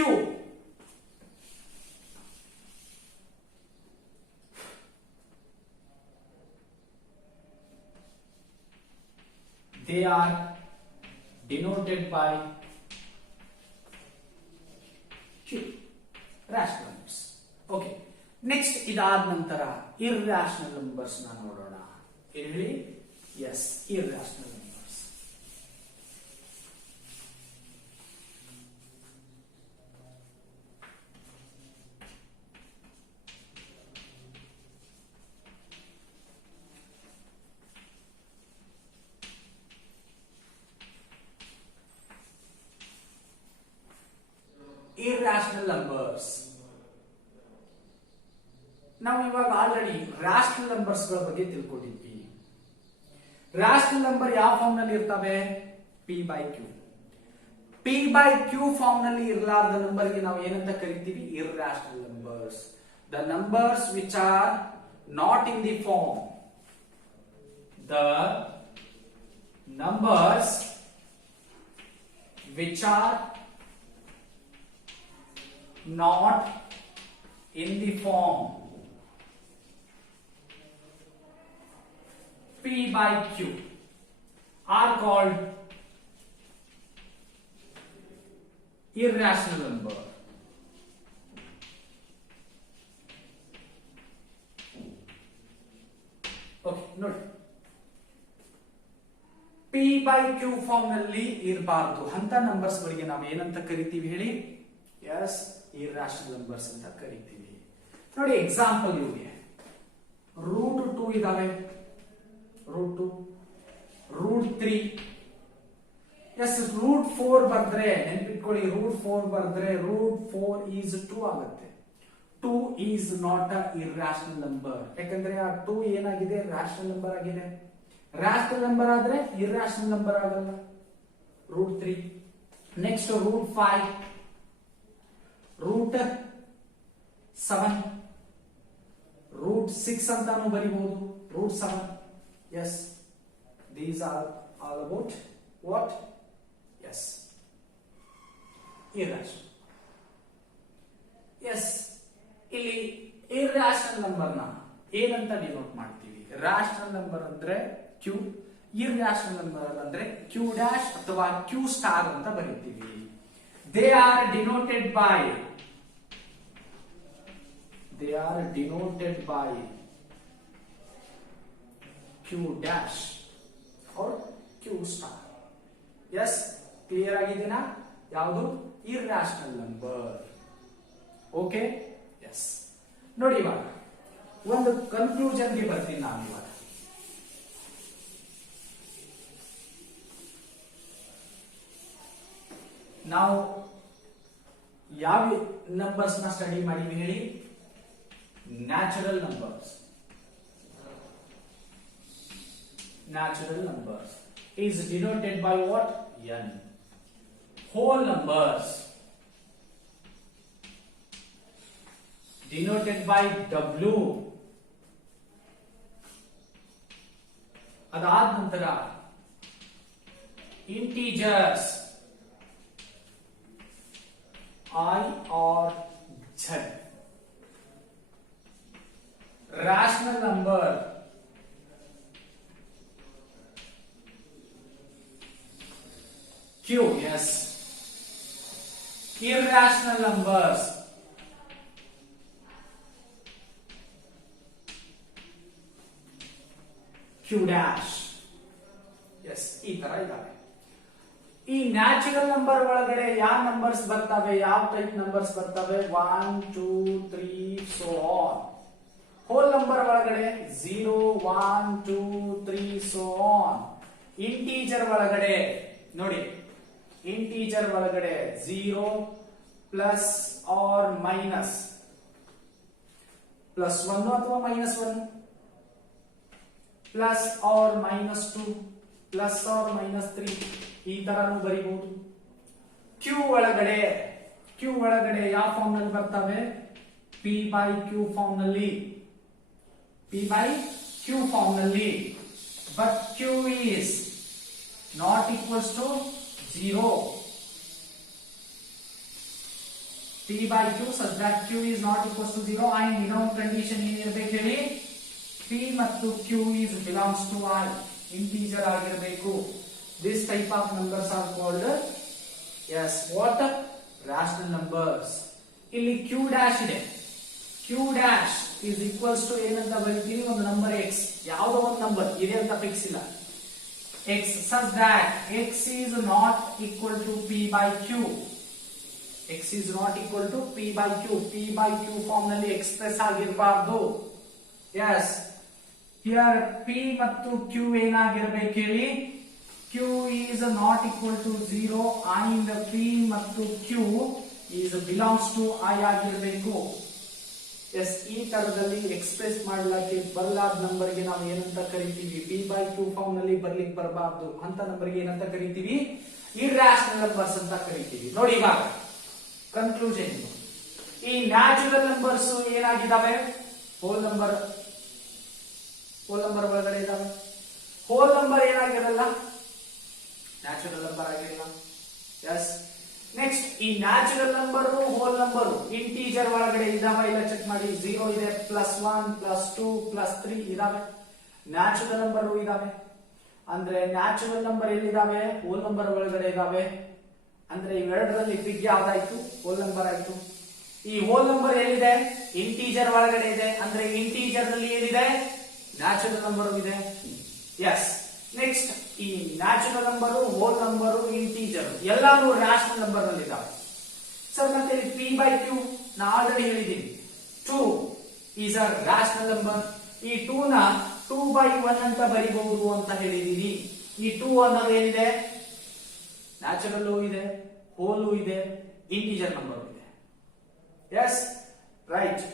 They are denoted by Q, rational numbers. Okay. Next, ಇದಾದ ನಂತರ irrational numbers ನ ನೋಡೋಣ. ಹೇಳಿ, yes, irrational numbers. Irrational numbers. ನಾವು ಇವಾಗ ಆಲ್ರೆಡಿ ರಾಷನಲ್ ನಂಬರ್ಸ್ ಗಳ ಬಗ್ಗೆ ತಿಳ್ಕೊಂಡಿದ್ವಿ. ರಾಷನಲ್ ನಂಬರ್ ಯಾವ ಫಾರ್ಮ್ ನಲ್ಲಿ ಇರ್ತವೆ, P by Q. P by Q form ನಲ್ಲಿ ಇರಲಾರದ ನಂಬರ್ ಗೆ ನಾವು ಏನಂತ ಕರಿತೀವಿ, irrational numbers. The numbers which are not in the form. The numbers which are not in the form P by Q are called irrational number. Okay ನೋಡಿ, P by Q form ನಲ್ಲಿ ಇರಬಾರದು ಅಂತ numbers ಗಳಿಗೆ ನಾವು ಏನಂತ ಕರಿತೀವಿ ಹೇಳಿ? S, irrational numbers ಅಂತ ಕರಿತೀವಿ. ನೋಡಿ ಎಕ್ಸಾಂಪಲ್ ಇವ್ರಿಗೆ √2 ಇದಾವೆ, √2, √3. ಎಸ್, √4 ಬರ್ದ್ರೆ ನೆನ್ಪಿಟ್ಕೊಳ್ಳಿ, √4 ಬರ್ದ್ರೆ √4 is 2 ಆಗುತ್ತೆ. 2 is not a irrational number. ಯಾಕಂದ್ರೆ ಆ 2 ಏನಾಗಿದೆ? ರಾಷನಲ್ ನಂಬರ್ ಆಗಿದೆ. ರಾಷನಲ್ ನಂಬರ್ ಆದ್ರೆ ಇರ್ರಾಷನಲ್ ನಂಬರ್ ಆಗಲ್ಲ. √3. ನೆಕ್ಸ್ಟ್ √5, √7, √6 ಅಂತಾನು ಬರಿಬಹುದು, √7. Yes, these are all about what? Yes, irrational. Yes, ಇಲ್ಲಿ ಇರ್ರಾಷನಲ್ ನಂಬರ್ ನ ಏನಂತ ಡಿನೋಟ್ ಮಾಡ್ತೀವಿ? ರಾಷನಲ್ ನಂಬರ್ ಅಂದ್ರೆ ಕ್ಯೂ, ಇರ್ರಾಷನಲ್ ನಂಬರ್ ಅಂದ್ರೆ ಕ್ಯೂ ಡ್ಯಾಶ್ ಅಥವಾ ಕ್ಯೂ ಸ್ಟಾರ್ ಅಂತ ಬರೀತೀವಿ. They are denoted by Q dash or Q star. Yes, clear ಆಗಿದೆನಾ? ಯಾವುದು? Irrational number. Okay, yes. ನೋಡಿ ಇವಾಗ ಒಂದು ಕನ್ಕ್ಲೂಷನ್ ಗೆ ಬರ್ತೀನಿ ನಾನು. ಇವಾಗ ನಾವು ಯಾವ ನಂಬರ್ಸ್ ನ ಸ್ಟಡಿ ಮಾಡಿವಿ ಹೇಳಿ? Natural numbers. Natural numbers is denoted by what? N. Whole numbers denoted by W. ಅದಾದ ನಂತರ integers I or Z. Rational number Q, yes. Irrational numbers Q dash. Yes, ಈ ತರ ಇದಾವೆ. ಈ ನ್ಯಾಚುರಲ್ ನಂಬರ್ ಒಳಗಡೆ ಯಾವ ನಂಬರ್ಸ್ ಬರ್ತವೆ? ಯಾವ ಟೈಪ್ ನಂಬರ್ಸ್ ಬರ್ತವೆ? 1 2 3 so on. ಹೋಲ್ ನಂಬರ್ ಒಳಗಡೆ 0 1 2 3 so on. ಇಂಟೀಜರ್ ಒಳಗಡೆ ನೋಡಿ, ಇಂಟೀಜರ್ ಒಳಗಡೆ 0 ಪ್ಲಸ್ ಆರ್ ಮೈನಸ್, +1 ಅಥವಾ -1, ಪ್ಲಸ್ ಆರ್ -2, ಪ್ಲಸ್ ಆರ್ -3, ಈ ತರನು ಬರೀಬಹುದು. ಕ್ಯೂ ಒಳಗಡೆ ಯಾವ ಫಾರ್ಮ್ ನಲ್ಲಿ ಬರ್ತವೆ? P by Q ಫಾರ್ಮ್ ನಲ್ಲಿ, P by Q ಫಾರ್ಮ್ ನಲ್ಲಿ. But Q is not equals to 0. P by Q such that Q is not equals to 0 and ಇನ್ನೊಂದು condition ಏನಿರಬೇಕು ಹೇಳಿ? P ಮತ್ತು Q is belongs to I, integer ಆಗಿರಬೇಕು. This type of numbers are called, yes, what? Rational numbers. ಇಲ್ಲಿ Q dash ಇದೆ, Q dash is equals to ಏನಂತ ಬರೀತೀವಿ? ಒಂದು number x, ಯಾವುದೋ ಒಂದು ನಂಬರ್ ಇದೆ ಅಂತ ಫಿಕ್ಸ್ ಇಲ್ಲ, x such that x is not equal to P by Q. X is not equal to P by Q. P by Q form ನಲ್ಲಿ express ಆಗಿರಬಾರ್ದು. Yes, here P ಮತ್ತು Q ಏನಾಗಿರಬೇಕು ಹೇಳಿ? Q is not equal to 0 and P ಮತ್ತು Q is belongs to I ಆಗಿರಬೇಕು. S, ಈ ತರದಲ್ಲಿ express ಮಾಡಲಿಕ್ಕೆ ಬರಲಾದ ನಂಬರ್ ಗೆ ನಾವು ಏನಂತ ಕರಿತೀವಿ? P by Q ಫಾರ್ಮ್ ನಲ್ಲಿ ಬರ್ಲಿಕ್ಕೆ ಬರಬಾರ್ದು ಅಂತ ನಂಬರ್ ಗೆ ಏನಂತ ಕರಿತೀವಿ? ಇರ್ರಾಷನಲ್ ನಂಬರ್ಸ್ ಅಂತ ಕರಿತೀವಿ. ನೋಡಿ ಇವಾಗ ಕನ್ಕ್ಲೂಷನ್, ಈ ನ್ಯಾಚುರಲ್ ನಂಬರ್ಸ್ ಏನಾಗಿದ್ದಾವೆ? ಹೋಲ್ ನಂಬರ್ ಒಳಗಡೆ ಇದಾವೆ. ಹೋಲ್ ನಂಬರ್ ಏನಾಗಿರಲ್ಲ, ನ್ಯಾಚುರಲ್ ನಂಬರ್ ಆಗಿರಲ್ಲ. ಎಸ್. ನೆಕ್ಸ್ಟ್ ಈ natural number whole number integer ಒಳಗಡೆ ಇದಾವ ಇಲ್ಲ ಚೆಕ್ ಮಾಡಿ. 0 ಇದೆ, +1 +2 +3 ಇದಾವೆ. ನ್ಯಾಚುರಲ್ ನಂಬರ್ ಇದಾವೆ. ಅಂದ್ರೆ ನ್ಯಾಚುರಲ್ ನಂಬರ್ ಎಲ್ಲಿದಾವೆ? ಹೋಲ್ ನಂಬರ್ ಒಳಗಡೆ ಇದಾವೆ. ಅಂದ್ರೆ ಇವೆರಡರಲ್ಲಿ ಬಿಗ್ ಯಾವ್ದಾಯ್ತು? ಹೋಲ್ ನಂಬರ್ ಆಯ್ತು. ಈ ಹೋಲ್ ನಂಬರ್ ಎಲ್ಲಿದೆ? ಇಂಟೀಜರ್ ಒಳಗಡೆ ಇದೆ. ಅಂದ್ರೆ ಇಂಟೀಜರ್ ನಲ್ಲಿ ಏನಿದೆ? ನ್ಯಾಚುರಲ್ ನಂಬರ್ ಇದೆ. ಎಸ್. ನೆಕ್ಸ್ಟ್ ಈ natural number, whole number, integer ಎಲ್ಲಾನು ರ್ಯಾಷನಲ್ ನಂಬರ್ ನಲ್ಲಿ ಇದಾವೆ. ಸರ್ ಮತ್ತೆ p/q ನಾ ಆಲ್ರೆಡಿ ಹೇಳಿದ್ದೀನಿ 2 ಈಸ್ ಅ ರ್ಯಾಷನಲ್ ನಂಬರ್. ಈ 2 ನ 2/1 ಅಂತ ಬರಿಬಹುದು ಅಂತ ಹೇಳಿದೀನಿ. ಈ 2 ಅನ್ನೋದು ಏನಿದೆ? ನ್ಯಾಚುರಲ್ ಇದೆ, ಹೋಲು ಇದೆ, ಇಂಟೀಜರ್ ನಂಬರ್ ಇದೆ. Yes, right.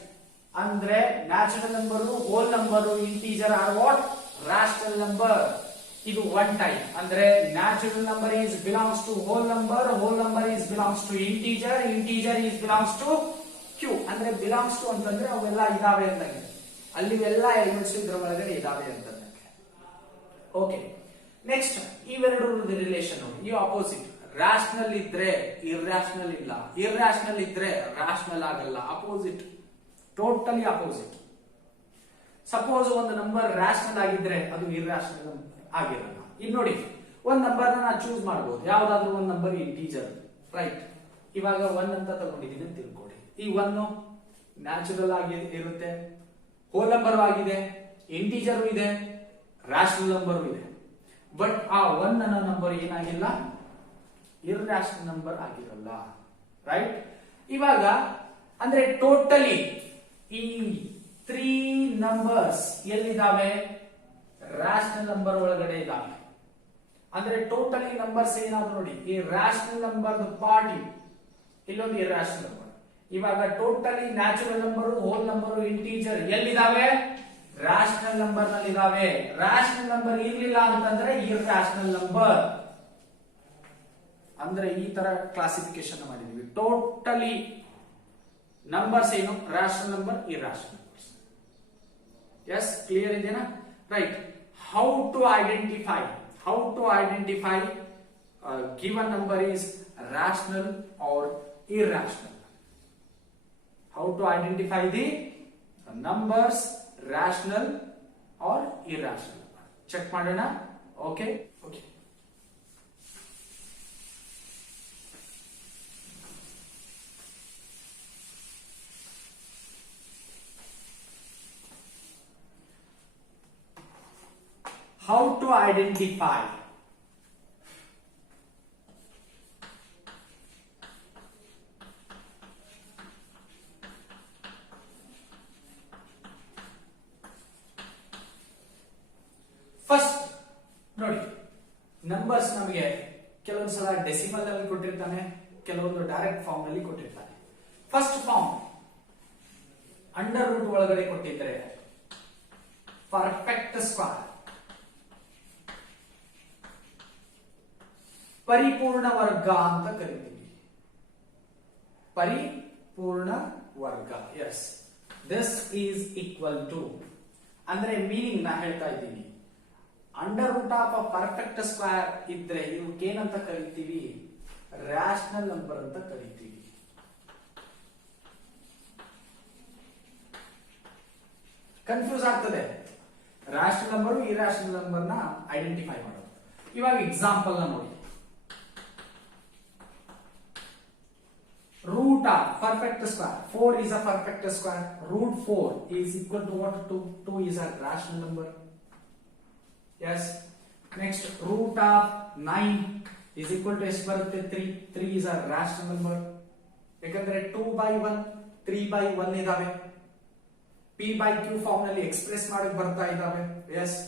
ಅಂದ್ರೆ natural number, whole number, integer are what? Rational number. ಇದು ಒನ್ ಟೈಪ್. ಅಂದ್ರೆ natural number is belongs to whole number, whole number is belongs to integer, integer is belongs to Q. ಅಂದ್ರೆ belongs to ಅಂತಂದ್ರೆ ಅವೆಲ್ಲ ಇದಾವೆ ಅಂತಾಗಿದೆ. ಅಲ್ಲಿ ಎಲ್ಲ elements ಇದ್ರ ಒಳಗಡೆ ಇದಾವೆ ಅಂತ. ಓಕೆ. ನೆಕ್ಸ್ಟ್ ಇವೆರಡು ರಿಲೇಷನ್ ನೋಡಿ, ಈ ಆಪೋಸಿಟ್. ರ್ಯಾಷನಲ್ ಇದ್ರೆ ಇರ್ರಾಷನಲ್ ಇಲ್ಲ, ಇರ್ರಾಷನಲ್ ಇದ್ರೆ ರ್ಯಾಷನಲ್ ಆಗಲ್ಲ. Opposite, totally opposite. ಸಪೋಸ್ ಒಂದು ನಂಬರ್ ರ್ಯಾಷನಲ್ ಆಗಿದ್ರೆ ಅದು ಇರ್ರಾಷನಲ್ ಆಗಿರಲ್ಲ. ಇಲ್ಲಿ ನೋಡಿ, ಒಂದ್ ನಂಬರ್ ನಾನು ಚೂಸ್ ಮಾಡಬಹುದು, ಯಾವ್ದಾದ್ರು ಒಂದ್ ನಂಬರ್ ಇಂಟೀಜರ್, ರೈಟ್. ಇವಾಗ 1 ಅಂತ ತಗೊಂಡಿದ್ದೀನಿ ಅಂತ ತಿಳ್ಕೊಡಿ. ಈ 1 ನ್ಯಾಚುರಲ್ ಆಗಿ ಇರುತ್ತೆ, ಹೋಲ್ ನಂಬರ್ ಆಗಿದೆ, ಇಂಟೀಜರ್ ಇದೆ, ರ್ಯಾಷನಲ್ ನಂಬರ್ ಇದೆ. ಬಟ್ ಆ 1 ಅನ್ನೋ ನಂಬರ್ ಏನಾಗಿಲ್ಲ? ಇರ್ರಾಷನಲ್ ನಂಬರ್ ಆಗಿರಲ್ಲ, ರೈಟ್. ಇವಾಗ ಅಂದ್ರೆ ಟೋಟಲಿ ಈ 3 ನಂಬರ್ಸ್ ಎಲ್ಲಿದ್ದಾವೆ? ರ್ಯಾಷನಲ್ ನಂಬರ್ ಒಳಗಡೆ ಇದ್ದಾವೆ. ಅಂದ್ರೆ ಟೋಟಲಿ ನಂಬರ್ಸ್ ಏನಾದ್ರು ನೋಡಿ, ಈ ರ್ಯಾಷನಲ್ ನಂಬರ್ ಪಾರ್ಟ್ ಇಲ್ಲೊಂದು ಇರ್ರಾಷನಲ್ ನಂಬರ್. ಇವಾಗ totally natural number, whole number, integer ಎಲ್ಲಿದ್ದಾವೆ? ರ್ಯಾಷನಲ್ ನಂಬರ್ ನಲ್ಲಿ ಇದಾವೆ. ರ್ಯಾಷನಲ್ ನಂಬರ್ ಇರ್ಲಿಲ್ಲ ಅಂತಂದ್ರೆ ಇರ್ರಾಷನಲ್ ನಂಬರ್. ಅಂದ್ರೆ ಈ ತರ ಕ್ಲಾಸಿಫಿಕೇಶನ್ ಮಾಡಿದೀವಿ. ಟೋಟಲಿ ನಂಬರ್ಸ್ ಏನು? Rational number, irrational numbers. Yes, clear ಇದೆನಾ? Right. How to identify? How to identify given number is rational or irrational? How to identify the numbers rational or irrational? Check ಮಾಡೋಣ. Okay. How to identify? First ನೋಡಿ, numbers ನಮಗೆ ಕೆಲವೊಂದ್ಸಲ decimal ನಲ್ಲಿ ಕೊಟ್ಟಿರ್ತಾನೆ, ಕೆಲವೊಂದು direct form ನಲ್ಲಿ ಕೊಟ್ಟಿರ್ತಾನೆ. First form under root ಒಳಗಡೆ ಕೊಟ್ಟಿದ್ರೆ ಪರ್ಫೆಕ್ಟ್ ಸ್ಕ್ವೇರ್, ಪರಿಪೂರ್ಣ ವರ್ಗ ಅಂತ ಕರಿತೀವಿ. ಪರಿಪೂರ್ಣ ವರ್ಗ. Yes, this is equal to, ಅಂದ್ರೆ ಮೀನಿಂಗ್ ನಾ ಹೇಳ್ತಾ ಇದ್ದೀನಿ. Under root of a perfect square ಇದ್ರೆ ಇವಕ್ಕೆ ಏನಂತ ಕರಿತೀವಿ? ರ್ಯಾಷನಲ್ ನಂಬರ್ ಅಂತ ಕರಿತೀವಿ. ಕನ್ಫ್ಯೂಸ್ ಆಗ್ತದೆ ರ್ಯಾಷನಲ್ ನಂಬರ್, ಇರ್ರಾಷನಲ್ ನಂಬರ್ ನ ಐಡೆಂಟಿಫೈ ಮಾಡೋದು. ಇವಾಗ ಎಕ್ಸಾಂಪಲ್ ನ ನೋಡಿ. Root of perfect square, 4 is a perfect square. Root 4 is equal to what? 2. 2 is a rational number. Yes. Next, root of 9 is equal to ಎಷ್ಟು ಬರುತ್ತೆ? 3. 3 is a rational number. ಯಾಕಂದ್ರೆ 2/1, 3/1 ಇದಾವೆ. p/q form ನಲ್ಲಿ express ಮಾಡಕ್ಕೆ ಬರ್ತಾ ಇದಾವೆ. S.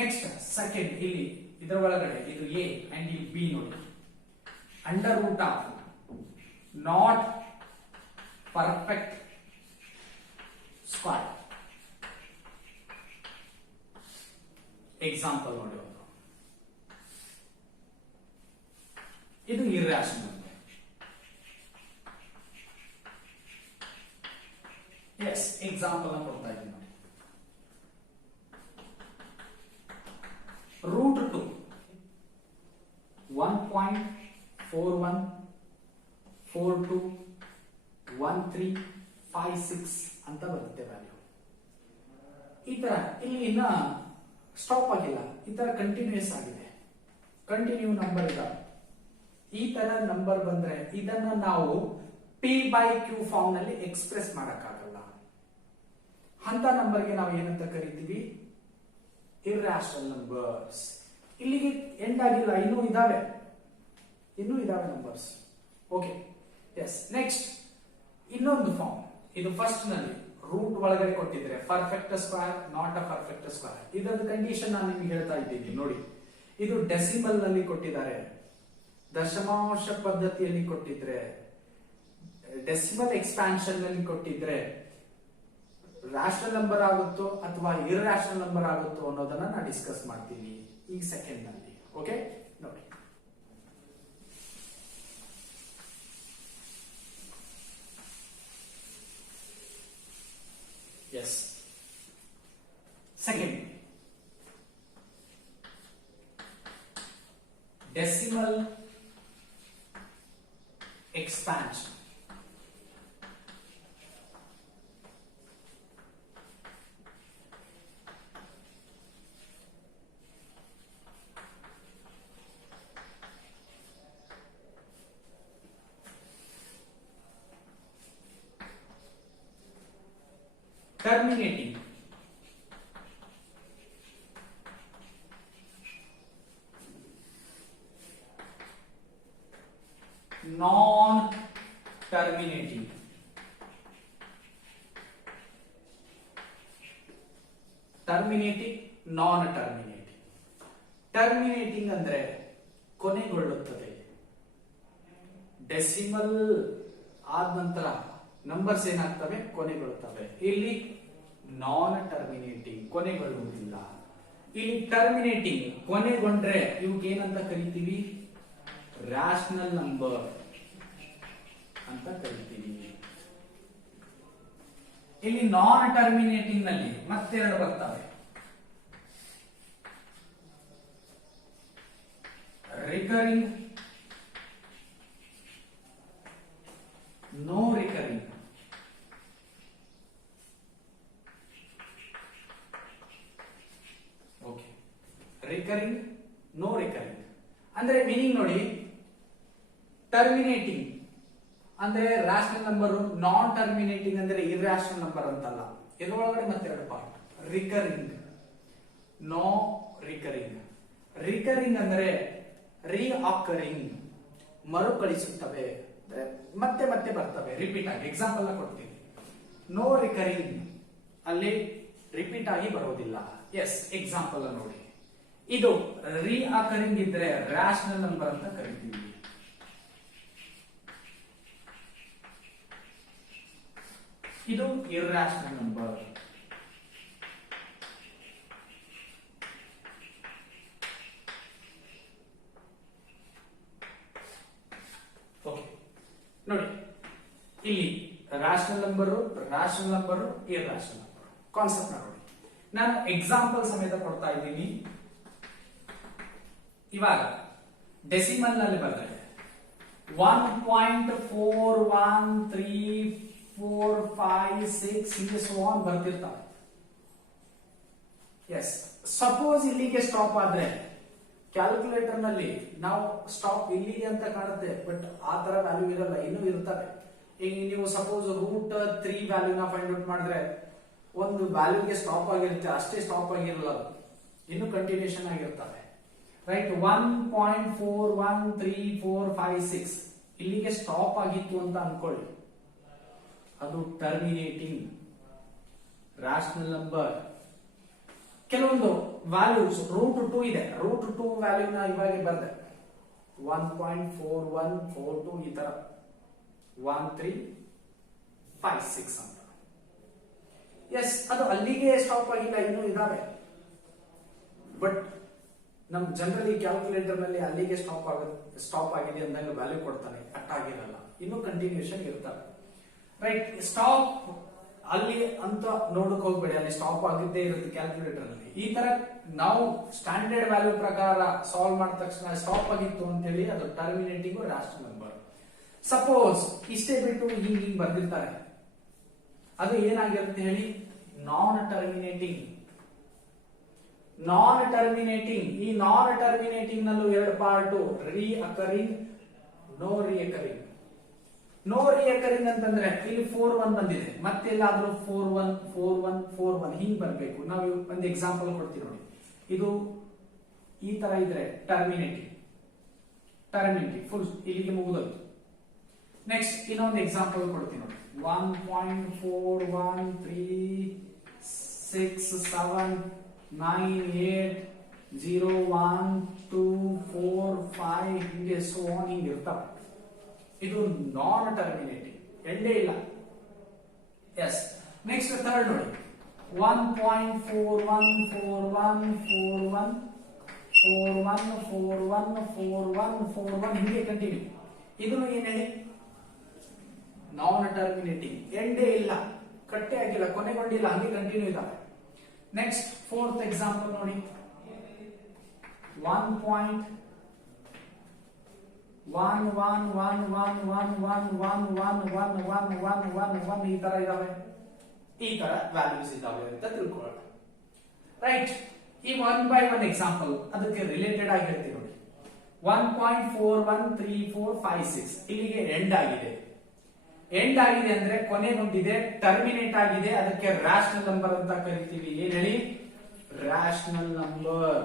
Next second, ಇಲ್ಲಿ ಇದರ ಒಳಗಡೆ ಇದು a and ಇಲ್ಲಿ b ನೋಡಿ. Under root of not perfect square. Example ನೋಡಿ, ಇದು ಇರ್ರಾಷನಲ್. ಎಸ್, ಎಕ್ಸಾಂಪಲ್ ಅನ್ನು ಕೊಡ್ತಾ ಇದ್ದೀನಿ ನೋಡಿ. ರೂಟ್ 2 1.41 ಟು 1356 ಅಂತ ಬರುತ್ತೆ ವ್ಯಾಲ್ಯೂ. ಈ ತರ ಇಲ್ಲಿ ಇನ್ನ ಸ್ಟಾಪ್ ಆಗಿಲ್ಲ, ಈ ತರ ಕಂಟಿನ್ಯೂಸ್ ಆಗಿದೆ, ಕಂಟಿನ್ಯೂ ನಂಬರ್ ಇದೆ. ಈ ತರ ನಂಬರ್ ಬಂದ್ರೆ ಇದನ್ನ ನಾವು P/Q ಫಾರ್ಮ್ ನಲ್ಲಿ ಎಕ್ಸ್ಪ್ರೆಸ್ ಮಾಡಕ್ಕಾಗಲ್ಲ. ಅಂತ ನಂಬರ್ಗೆ ನಾವು ಏನಂತ ಕರಿತೀವಿ? Irrational numbers. ಇಲ್ಲಿಗೆ ಎಂಡ್ ಆಗಿಲ್ಲ, ಇನ್ನೂ ಇದಾವೆ ನಂಬರ್ಸ್. Okay, yes. ನೆಕ್ಸ್ಟ್ ಇನ್ನೊಂದು ಫಾರ್ಮ್, ಇದು ಫಸ್ಟ್ ನಲ್ಲಿ ರೂಟ್ ಒಳಗಡೆ ಕೊಟ್ಟಿದ್ರೆ perfect square, not a perfect square. ಇದರ ಕಂಡೀಷನ್ ನಾನು ನಿಮ್ಗೆ ಹೇಳ್ತಾ ಇದ್ದೀನಿ ನೋಡಿ. ಇದು ಡೆಸಿಮಲ್ ನಲ್ಲಿ ಕೊಟ್ಟಿದ್ದಾರೆ, ದಶಮಾಂಶ ಪದ್ಧತಿಯಲ್ಲಿ ಕೊಟ್ಟಿದ್ರೆ, ಡೆಸಿಮಲ್ ಎಕ್ಸ್ಪಾನ್ಷನ್ ನಲ್ಲಿ ಕೊಟ್ಟಿದ್ರೆ ರ್ಯಾಷನಲ್ ನಂಬರ್ ಆಗುತ್ತೋ ಅಥವಾ ಇರ್ರಾಷನಲ್ ನಂಬರ್ ಆಗುತ್ತೋ ಅನ್ನೋದನ್ನ ನಾನು ಡಿಸ್ಕಸ್ ಮಾಡ್ತೀನಿ ಈ ಸೆಕೆಂಡ್ ನಲ್ಲಿ. ಓಕೆ, ನೋಡಿ. Yes, second decimal expansion. Terminating. Non-terminating. Terminating, non-terminating. Terminating ಅಂದ್ರೆ ಕೊನೆಗೊಳ್ಳುತ್ತದೆ. ಡೆಸಿಮಲ್ ಆದ ನಂತರ ನಂಬರ್ಸ್ ಏನಾಗ್ತವೆ? ಕೊನೆಗೊಳ್ಳುತ್ತವೆ. ಇಲ್ಲಿ ನಾನ್ ಟರ್ಮಿನೇಟಿಂಗ್, ಕೊನೆಗೊಳ್ಳುವುದಿಲ್ಲ. ಇಲ್ಲಿ ಟರ್ಮಿನೇಟಿಂಗ್, ಕೊನೆಗೊಂಡ್ರೆ ಇವಕ್ಕೆ ಏನಂತ ಕರಿತೀವಿ? ರ್ಯಾಷನಲ್ ನಂಬರ್ ಅಂತ ಕರಿತೀವಿ. ಇಲ್ಲಿ ನಾನ್ ಟರ್ಮಿನೇಟಿಂಗ್ ನಲ್ಲಿ ಮತ್ತೆರಡು ಬರ್ತವೆ, recurring, no recurring. Okay, recurring, no recurring ಅಂದ್ರೆ ಮೀನಿಂಗ್ ನೋಡಿ. ಟರ್ಮಿನೇಟಿಂಗ್ ಅಂದ್ರೆ ರ್ಯಾಷನಲ್ ನಂಬರ್, ನಾನ್ ಟರ್ಮಿನೇಟಿಂಗ್ ಅಂದ್ರೆ ಇರ್ರಾಷನಲ್ ನಂಬರ್ ಅಂತಲ್ಲ. ಇದರೊಳಗಡೆ ಮತ್ತೆರಡು part, recurring, no recurring. Recurring ಅಂದ್ರೆ ರೀಆಕರಿಂಗ್, ಮರುಕಳಿಸುತ್ತವೆ, ಮತ್ತೆ ಮತ್ತೆ ಬರ್ತವೆ, ರಿಪೀಟ್ ಆಗಿ. ಎಕ್ಸಾಂಪಲ್ ಕೊಡ್ತೀನಿ. ನೋ ರಿಕರಿಂಗ್ ಅಲ್ಲಿ ರಿಪೀಟ್ ಆಗಿ ಬರೋದಿಲ್ಲ. ಎಸ್, ಎಕ್ಸಾಂಪಲ್ ನೋಡಿ. ಇದು ರೀಆಕರಿಂಗ್ ಇದ್ರೆ ರ್ಯಾಷನಲ್ ನಂಬರ್ ಅಂತ ಕರಿತೀವಿ. ಇದು ಇರ್ರಾಷನಲ್ ನಂಬರ್. ಓಕೆ, ನೋಡಿ ಇಲ್ಲಿ rational number, rational number, irrational number concept ನೋಡಿ. ನಾನು ಎಕ್ಸಾಂಪಲ್ ಸಮೇತ ಕೊಡ್ತಾ ಇದ್ದೀನಿ. ಇವಾಗ ಡೆಸಿಮಲ್ ನಲ್ಲಿ ಬರ್ತದೆ 1.41345 ಹೀಗೆ ಸೋ ಆನ್ ಬರ್ತಿರ್ತಾವೆ. ಎಸ್, ಸಪೋಸ್ ಇಲ್ಲಿಗೆ ಸ್ಟಾಪ್ ಆದ್ರೆ ಕ್ಯಾಲ್ಕುಲೇಟರ್ ನಲ್ಲಿ ನಾವು ಸ್ಟಾಪ್ ಇಲ್ಲಿಗೆ ಅಂತ ಕಾಣುತ್ತೆ, ಬಟ್ ಆ ತರ ವ್ಯಾಲ್ಯೂ ಇರಲ್ಲ, ಇನ್ನೂ ಇರ್ತವೆ. ಈಗ ನೀವು ಸಪೋಸ್ √3 ವ್ಯಾಲ್ಯೂನ ಫೈಂಡ್ ಔಟ್ ಮಾಡಿದ್ರೆ ಒಂದು ವ್ಯಾಲ್ಯೂಗೆ ಸ್ಟಾಪ್ ಆಗಿರುತ್ತೆ, ಅಷ್ಟೇ ಸ್ಟಾಪ್ ಆಗಿರಲ್ಲ, ಇನ್ನು ಕಂಟಿನ್ಯೂಷನ್ ಆಗಿರ್ತವೆ. ರೈಟ್, 1.41345 ಇಲ್ಲಿಗೆ ಸ್ಟಾಪ್ ಆಗಿತ್ತು ಅಂತ ಅನ್ಕೊಳ್ಳಿ, ಅದು ಟರ್ಮಿನೇಟಿಂಗ್ ರ್ಯಾಷನಲ್ ನಂಬರ್. ಕೆಲವೊಂದು ವ್ಯಾಲ್ಯೂಸ್ √2 ಇದೆ, √2 ವ್ಯಾಲ್ಯೂನ ಇವಾಗ ಬರ್ದೆ 1.4142 ಈ ತರ 1356 ಅಂತ. ಎಸ್, ಅದು ಅಲ್ಲಿಗೆ ಸ್ಟಾಪ್ ಆಗಿಲ್ಲ, ಇನ್ನೂ ಇದಾವೆ. ಬಟ್ ನಮ್ ಜನರಲಿ ಕ್ಯಾಲ್ಕುಲೇಟರ್ ನಲ್ಲಿ ಅಲ್ಲಿಗೆ ಸ್ಟಾಪ್ ಆಗಿದೆ ಅಂದಾಗ ವ್ಯಾಲ್ಯೂ ಕೊಡ್ತಾನೆ, ಕಟ್ ಆಗಿರಲ್ಲ, ಇನ್ನು ಕಂಟಿನ್ಯೂಷನ್ ಇರ್ತವೆ. ರೈಟ್, ಸ್ಟಾಪ್ ಅಲ್ಲಿ ಅಂತ ನೋಡಕ್ ಹೋಗ್ಬೇಡಿ, ಅಲ್ಲಿ ಸ್ಟಾಪ್ ಆಗಿದ್ದೇ ಇರುತ್ತೆ ಕ್ಯಾಲ್ಕುಲೇಟರ್ ನಲ್ಲಿ. ಈ ತರ ನಾವು ಸ್ಟ್ಯಾಂಡರ್ಡ್ ವ್ಯಾಲ್ಯೂ ಪ್ರಕಾರ ಸಾಲ್ವ್ ಮಾಡಿದ ತಕ್ಷಣ ಸ್ಟಾಪ್ ಆಗಿತ್ತು ಅಂತ ಹೇಳಿ ಅದು ಟರ್ಮಿನೇಟಿಂಗ್ ರ್ಯಾಷನಲ್ ನಂಬರ್. ಸಪೋಸ್ ಇಷ್ಟೇ ಬಿಟ್ಟು ಹಿಂಗ್ ಬರ್ದಿರ್ತಾರೆ, ಅದು ಏನಾಗಿರುತ್ತೆ ಹೇಳಿ? ನಾನ್ ಟರ್ಮಿನೇಟಿಂಗ್. ನಾನ್ ಟರ್ಮಿನೇಟಿಂಗ್, ಈ ನಾನ್ ಟರ್ಮಿನೇಟಿಂಗ್ ನಲ್ಲೂ ಎರಡು ಪಾರ್ಟ್, ರೀಅಕರಿಂಗ್, ನೋ ರೀಅಕರಿಂಗ್. ನೋ ರೀಅಕರಿಂಗ್ ಅಂತಂದ್ರೆ ಇಲ್ಲಿ 4-1 ಬಂದಿದೆ, ಮತ್ತೆ ಎಲ್ಲಾದ್ರೂ 4-1 4-1 4-1 ಹಿಂಗ್ ಬರ್ಬೇಕು. ನಾವು ಒಂದು ಎಕ್ಸಾಂಪಲ್ ಕೊಡ್ತೀವಿ ನೋಡಿ. ಇದು ಈ ತರ ಇದ್ರೆ ಟರ್ಮಿನೇಟಿಂಗ್, ಟರ್ಮಿನೇಟಿಂಗ್ ಫುಲ್ ಇಲ್ಲಿಗೆ ಮುಗಿದೋಯ್ತು. ನೆಕ್ಸ್ಟ್ ಇನ್ನೊಂದು ಎಕ್ಸಾಂಪಲ್ ಕೊಡ್ತೀನಿ ನೋಡಿ. 1.413679801245 ಹಿಂಗೆ ಸೋ ಆನ್ ಹಿಂಗೆ ಇರ್ತಾವೆ. ಇದು ನಾನ್ ಟರ್ಮಿನೇಟಿಂಗ್, ಎಂಡೇ ಇಲ್ಲ. ಎಸ್. ನೆಕ್ಸ್ಟ್ ಥರ್ಡ್ ನೋಡಿ. 1.41414141414141 ಹಿಂಗೆ ಕಂಟಿನ್ಯೂ. ಇದನ್ನು ಏನ್ ಹೇಳಿ? ನಾನ್ ಟರ್ಮಿನೇಟಿಂಗ್, ಎಂಡೇ ಇಲ್ಲ, ಕಟ್ಟೆ ಆಗಿಲ್ಲ, ಕೊನೆಗೊಂಡಿಲ್ಲ, ಹಂಗೆ ಕಂಟಿನ್ಯೂ ಇದಾವೆ. ನೆಕ್ಸ್ಟ್ ಫೋರ್ತ್ ಎಕ್ಸಾಂಪಲ್ ನೋಡಿ. 1.1111111111 ಈ ತರ ಇದಾವೆ. ಈ ತರ ವ್ಯಾಲ್ಯೂಸ್ ಇದಾವೆ ಅಂತ ತಿಳ್ಕೊಳ್ಳೋಣ. ರೈಟ್. ಈ 1 by 1 ಎಕ್ಸಾಂಪಲ್ ಅದಕ್ಕೆ ರಿಲೇಟೆಡ್ ಆಗಿ ಹೇಳ್ತೀವಿ ನೋಡಿ. 1.413456 ಇಲ್ಲಿಗೆ ಎಂಡ್ ಆಗಿದೆ. ಎಂಡ್ ಆಗಿದೆ ಅಂದ್ರೆ ಕೊನೆಗೊಂಡಿದೆ, ಟರ್ಮಿನೇಟ್ ಆಗಿದೆ. ಅದಕ್ಕೆ ರಾಷನಲ್ ನಂಬರ್ ಅಂತ ಕರಿತೀವಿ. ಏನ್ ಹೇಳಿ? Rational number.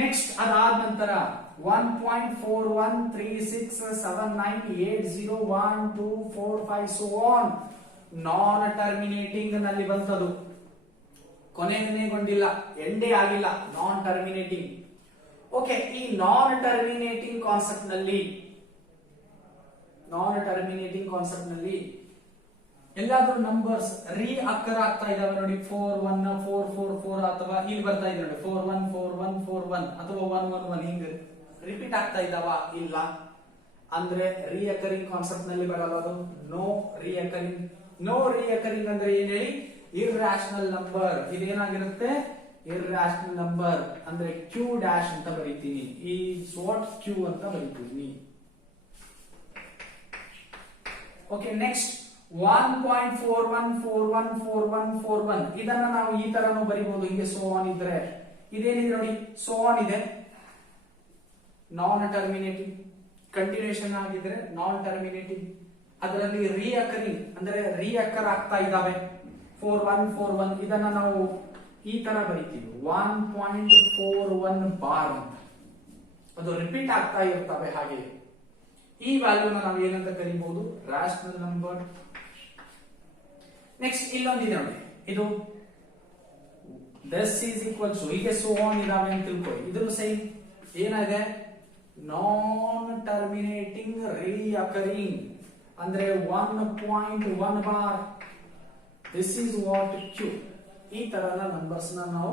ನೆಕ್ಸ್ಟ್ ಅದಾದ ನಂತರ 1.413679801245 ಸೋ ಆನ್ ನಾನ್ ಟರ್ಮಿನೇಟಿಂಗ್ ನಲ್ಲಿ ಬಂತದು, ಕೊನೆಗೊಂಡಿಲ್ಲ, ಎಂಡೇ ಆಗಿಲ್ಲ, ನಾನ್ ಟರ್ಮಿನೇಟಿಂಗ್. ಓಕೆ, ಈ ನಾನ್ ಟರ್ಮಿನೇಟಿಂಗ್ ಕಾನ್ಸೆಪ್ಟ್ ನಲ್ಲಿ ಎಲ್ಲಾದ್ರೂ ನಂಬರ್ಸ್ ರೀಅಕ್ಕರ್ ಆಗ್ತಾ ಇದಾವೆ ನೋಡಿ. 414444 ಅಥವಾ ಇಲ್ಲಿ ಬರ್ತಾ ಇದೆ ನೋಡಿ 414141 ಅಥವಾ 111 ಹಿಂಗ್ ರಿಪೀಟ್ ಆಗ್ತಾ ಇದಾವ? ಇಲ್ಲ. ಅಂದ್ರೆ ರೀಅಕರಿಂಗ್ ಕಾನ್ಸೆಪ್ಟ್ ನಲ್ಲಿ ಬರಲ್ಲ ಅದು. ನೋ ರೀಅಕರಿಂಗ್. ನೋ ರೀಅಕರಿಂಗ್ ಅಂದ್ರೆ ಏನ್ ಹೇಳಿ? Irrational number. ಇದೇನಾಗಿರುತ್ತೆ? ಇರ್ರಾಷನಲ್ ನಂಬರ್ ಅಂದ್ರೆ ಕ್ಯೂ ಡ್ಯಾಶ್ ಅಂತ ಬರೀತೀನಿ. ಈ ವಾಟ್ ಕ್ಯೂ ಅಂತ ಬರೀತೀನಿ. ಓಕೆ, ನೆಕ್ಸ್ಟ್ 1.41414141 ಇದನ್ನ ನಾವು ಈ ತರನು ಬರೀಬಹುದು. ಹೀಗೆ ಸೋ ಆನ್ ಇದ್ರೆ ಇದೇನಿದೆ ನೋಡಿ, ಸೋ ಆನ್ ಇದೆ, ನಾನ್ ಟರ್ಮಿನೇಟಿಂಗ್. ಕಂಟಿನ್ಯೂಷನ್ ಆಗಿದ್ರೆ ನಾನ್ ಟರ್ಮಿನೇಟಿಂಗ್. ಅದರಲ್ಲಿ ರೀಅಕರಿಂಗ್ ಅಂದ್ರೆ ರೀಅಕರ್ ಆಗ್ತಾ ಇದಾವೆ 4141. ಇದನ್ನ ನಾವು ಈ ತರ ಬರೀತೀವಿ 1.41 ಬಾರ್ ಅಂತ. ಅದು ರಿಪೀಟ್ ಆಗ್ತಾ ಇರ್ತವೆ. ಹಾಗೆ ಈ ವ್ಯಾಲ್ಯೂನ ನಾವು ಏನಂತ ಕರಿಬಹುದು? Rational number. ನೆಕ್ಸ್ಟ್ ಇಲ್ಲೊಂದಿದೆ ನೋಡಿ. ಇದು ದಿಸ್ ಈಸ್ ಈಕ್ವಲ್ಸ್ ಟು ಹೀಗೆ ಸೋ ಆನ್ ಇದಾವೆ ಅಂತ ತಿಳ್ಕೊಳ್ಳಿ. ಇದ್ರೂ ಸೇಮ್ ಏನಾಗಿದೆ? ನಾನ್ ಟರ್ಮಿನೇಟಿಂಗ್ ರೀಅಕರಿಂಗ್ ಅಂದ್ರೆ 1.1 bar. This is what Q. ಈ ತರದ ನಂಬರ್ಸ್ ನಾವು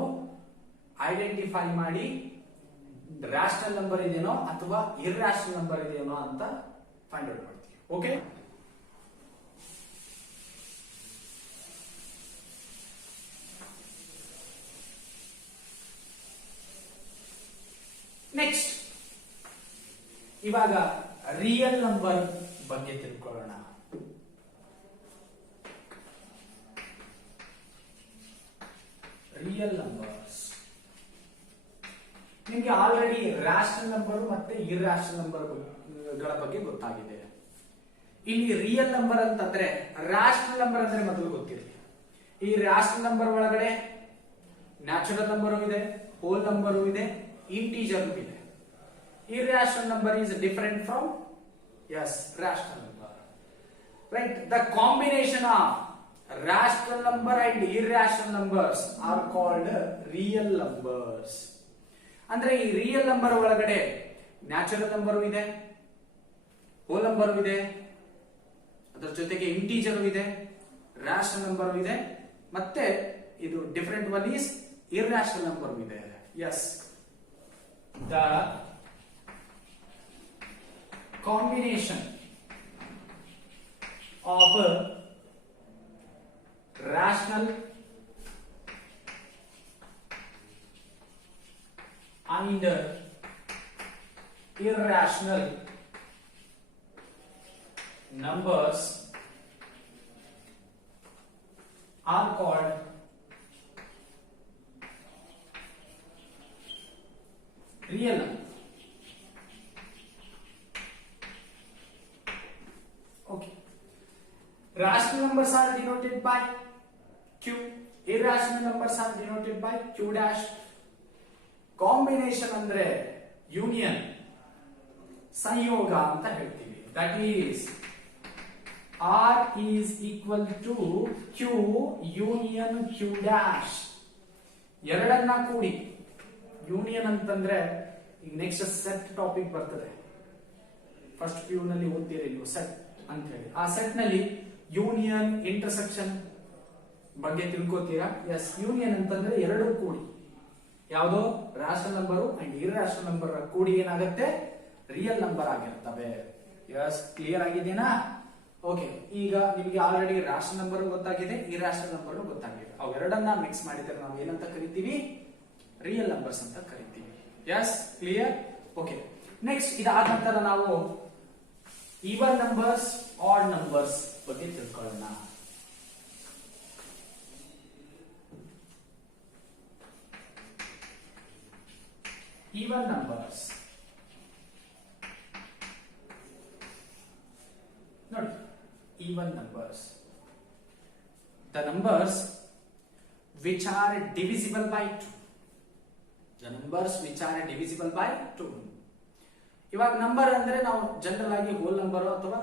ಐಡೆಂಟಿಫೈ ಮಾಡಿ ರಾಷನಲ್ ನಂಬರ್ ಇದೆಯೋ ಅಥವಾ ಇರ್ರಾಷನಲ್ ನಂಬರ್ ಇದೆಯೋ ಅಂತ ಫೈಂಡ್ ಔಟ್ ಮಾಡ್ತೀವಿ. ಓಕೆ, ನೆಕ್ಸ್ಟ್ ಇವಾಗ ರಿಯಲ್ ನಂಬರ್ ಬಗ್ಗೆ ತಿಳ್ಕೊಳ್ಳೋಣ. ರಿಯಲ್ ನಂಬರ್ಸ್ ನಿಮ್ಗೆ ಆಲ್ರೆಡಿ ರಾಷನಲ್ ನಂಬರ್ ಮತ್ತೆ ಇರ್ರಾಷನಲ್ ನಂಬರ್ ಗಳ ಬಗ್ಗೆ ಗೊತ್ತಾಗಿದೆ. ಇಲ್ಲಿ ರಿಯಲ್ ನಂಬರ್ ಅಂತಂದ್ರೆ ರಾಷನಲ್ ನಂಬರ್ ಅಂದ್ರೆ ಮೊದಲು ಗೊತ್ತಿರಲಿ. ಈ ರಾಷನಲ್ ನಂಬರ್ ಒಳಗಡೆ ನ್ಯಾಚುರಲ್ ನಂಬರ್ ಇದೆ, ಹೋಲ್ ನಂಬರ್ ಇದೆ, ಇಂಟೀಜರ್ ಇದೆ. Irrational number is different from rational number. Right? The combination of rational number and irrational numbers are called real numbers. ಅಂದ್ರೆ ಈ ರಿಯಲ್ ನಂಬರ್ ಒಳಗಡೆ ನ್ಯಾಚುರಲ್ ನಂಬರ್ ಇದೆ, whole number ಇದೆ, ಅದರ ಜೊತೆಗೆ ಇಂಟೀಜರ್ ಇದೆ, ರಾಷನಲ್ ನಂಬರ್ ಇದೆ, ಮತ್ತೆ ಇದು different one is irrational number ಇದೆ. Yes, the combination of rational and irrational numbers are called real number. Okay. Rational numbers are denoted by Q. Irrational numbers are denoted by Q dash. Combination ಅಂದ್ರೆ union ಸಂಯೋಗ ಅಂತ ಹೇಳ್ತೀವಿ. That is R is equal to Q union Q dash. ಎರಡನ್ನ ಕೂಡಿ union ಅಂತಂದ್ರೆ ಈಗ next set topic ಬರ್ತದೆ. First P U ನಲ್ಲಿ ಓದ್ತೀರಿ ನೀವು ಸೆಟ್ ಅಂತ ಹೇಳಿ. ಆ ಸೆಟ್ ನಲ್ಲಿ ಯೂನಿಯನ್ ಇಂಟರ್ಸೆಕ್ಷನ್ ಬಗ್ಗೆ ತಿಳ್ಕೊತೀರಾ. ಎಸ್, ಯೂನಿಯನ್ ಅಂತಂದ್ರೆ ಎರಡು ಕೂಡಿ ಯಾವುದು rational number and irrational number ಕೂಡಿ ಏನಾಗುತ್ತೆ ರಿಯಲ್ ನಂಬರ್ ಆಗಿರ್ತವೆ. ಎಸ್, ಕ್ಲಿಯರ್ ಆಗಿದೆನಾ? ಓಕೆ, ಈಗ ನಿಮಗೆ ಆಲ್ರೆಡಿ ರಾಷನಲ್ ನಂಬರ್ ಗೊತ್ತಾಗಿದೆ, ಇರ್ರಾಷನಲ್ ನಂಬರ್ ಗೊತ್ತಾಗಿದೆ. ಅವೆರಡನ್ನ ಮಿಕ್ಸ್ ಮಾಡಿದ್ರೆ ನಾವು ಏನಂತ ಕರಿತೀವಿ? ರಿಯಲ್ ನಂಬರ್ಸ್ ಅಂತ ಕರಿತೀವಿ. S, clear? ಓಕೆ, ನೆಕ್ಸ್ಟ್ ಇದಾದ ನಂತರ ನಾವು ಈವನ್ ನಂಬರ್ಸ್, ಆಡ್ ನಂಬರ್ಸ್ ಬಗ್ಗೆ ತಿಳ್ಕೊಳ್ಳೋಣ. Even numbers. Not even numbers. The numbers which are divisible by 2. The numbers which are divisible by 2. ಇವಾಗ ನಂಬರ್ ಅಂದ್ರೆ ನಾವು ಜನರಲ್ ಆಗಿ ಹೋಲ್ ನಂಬರ್ ಅಥವಾ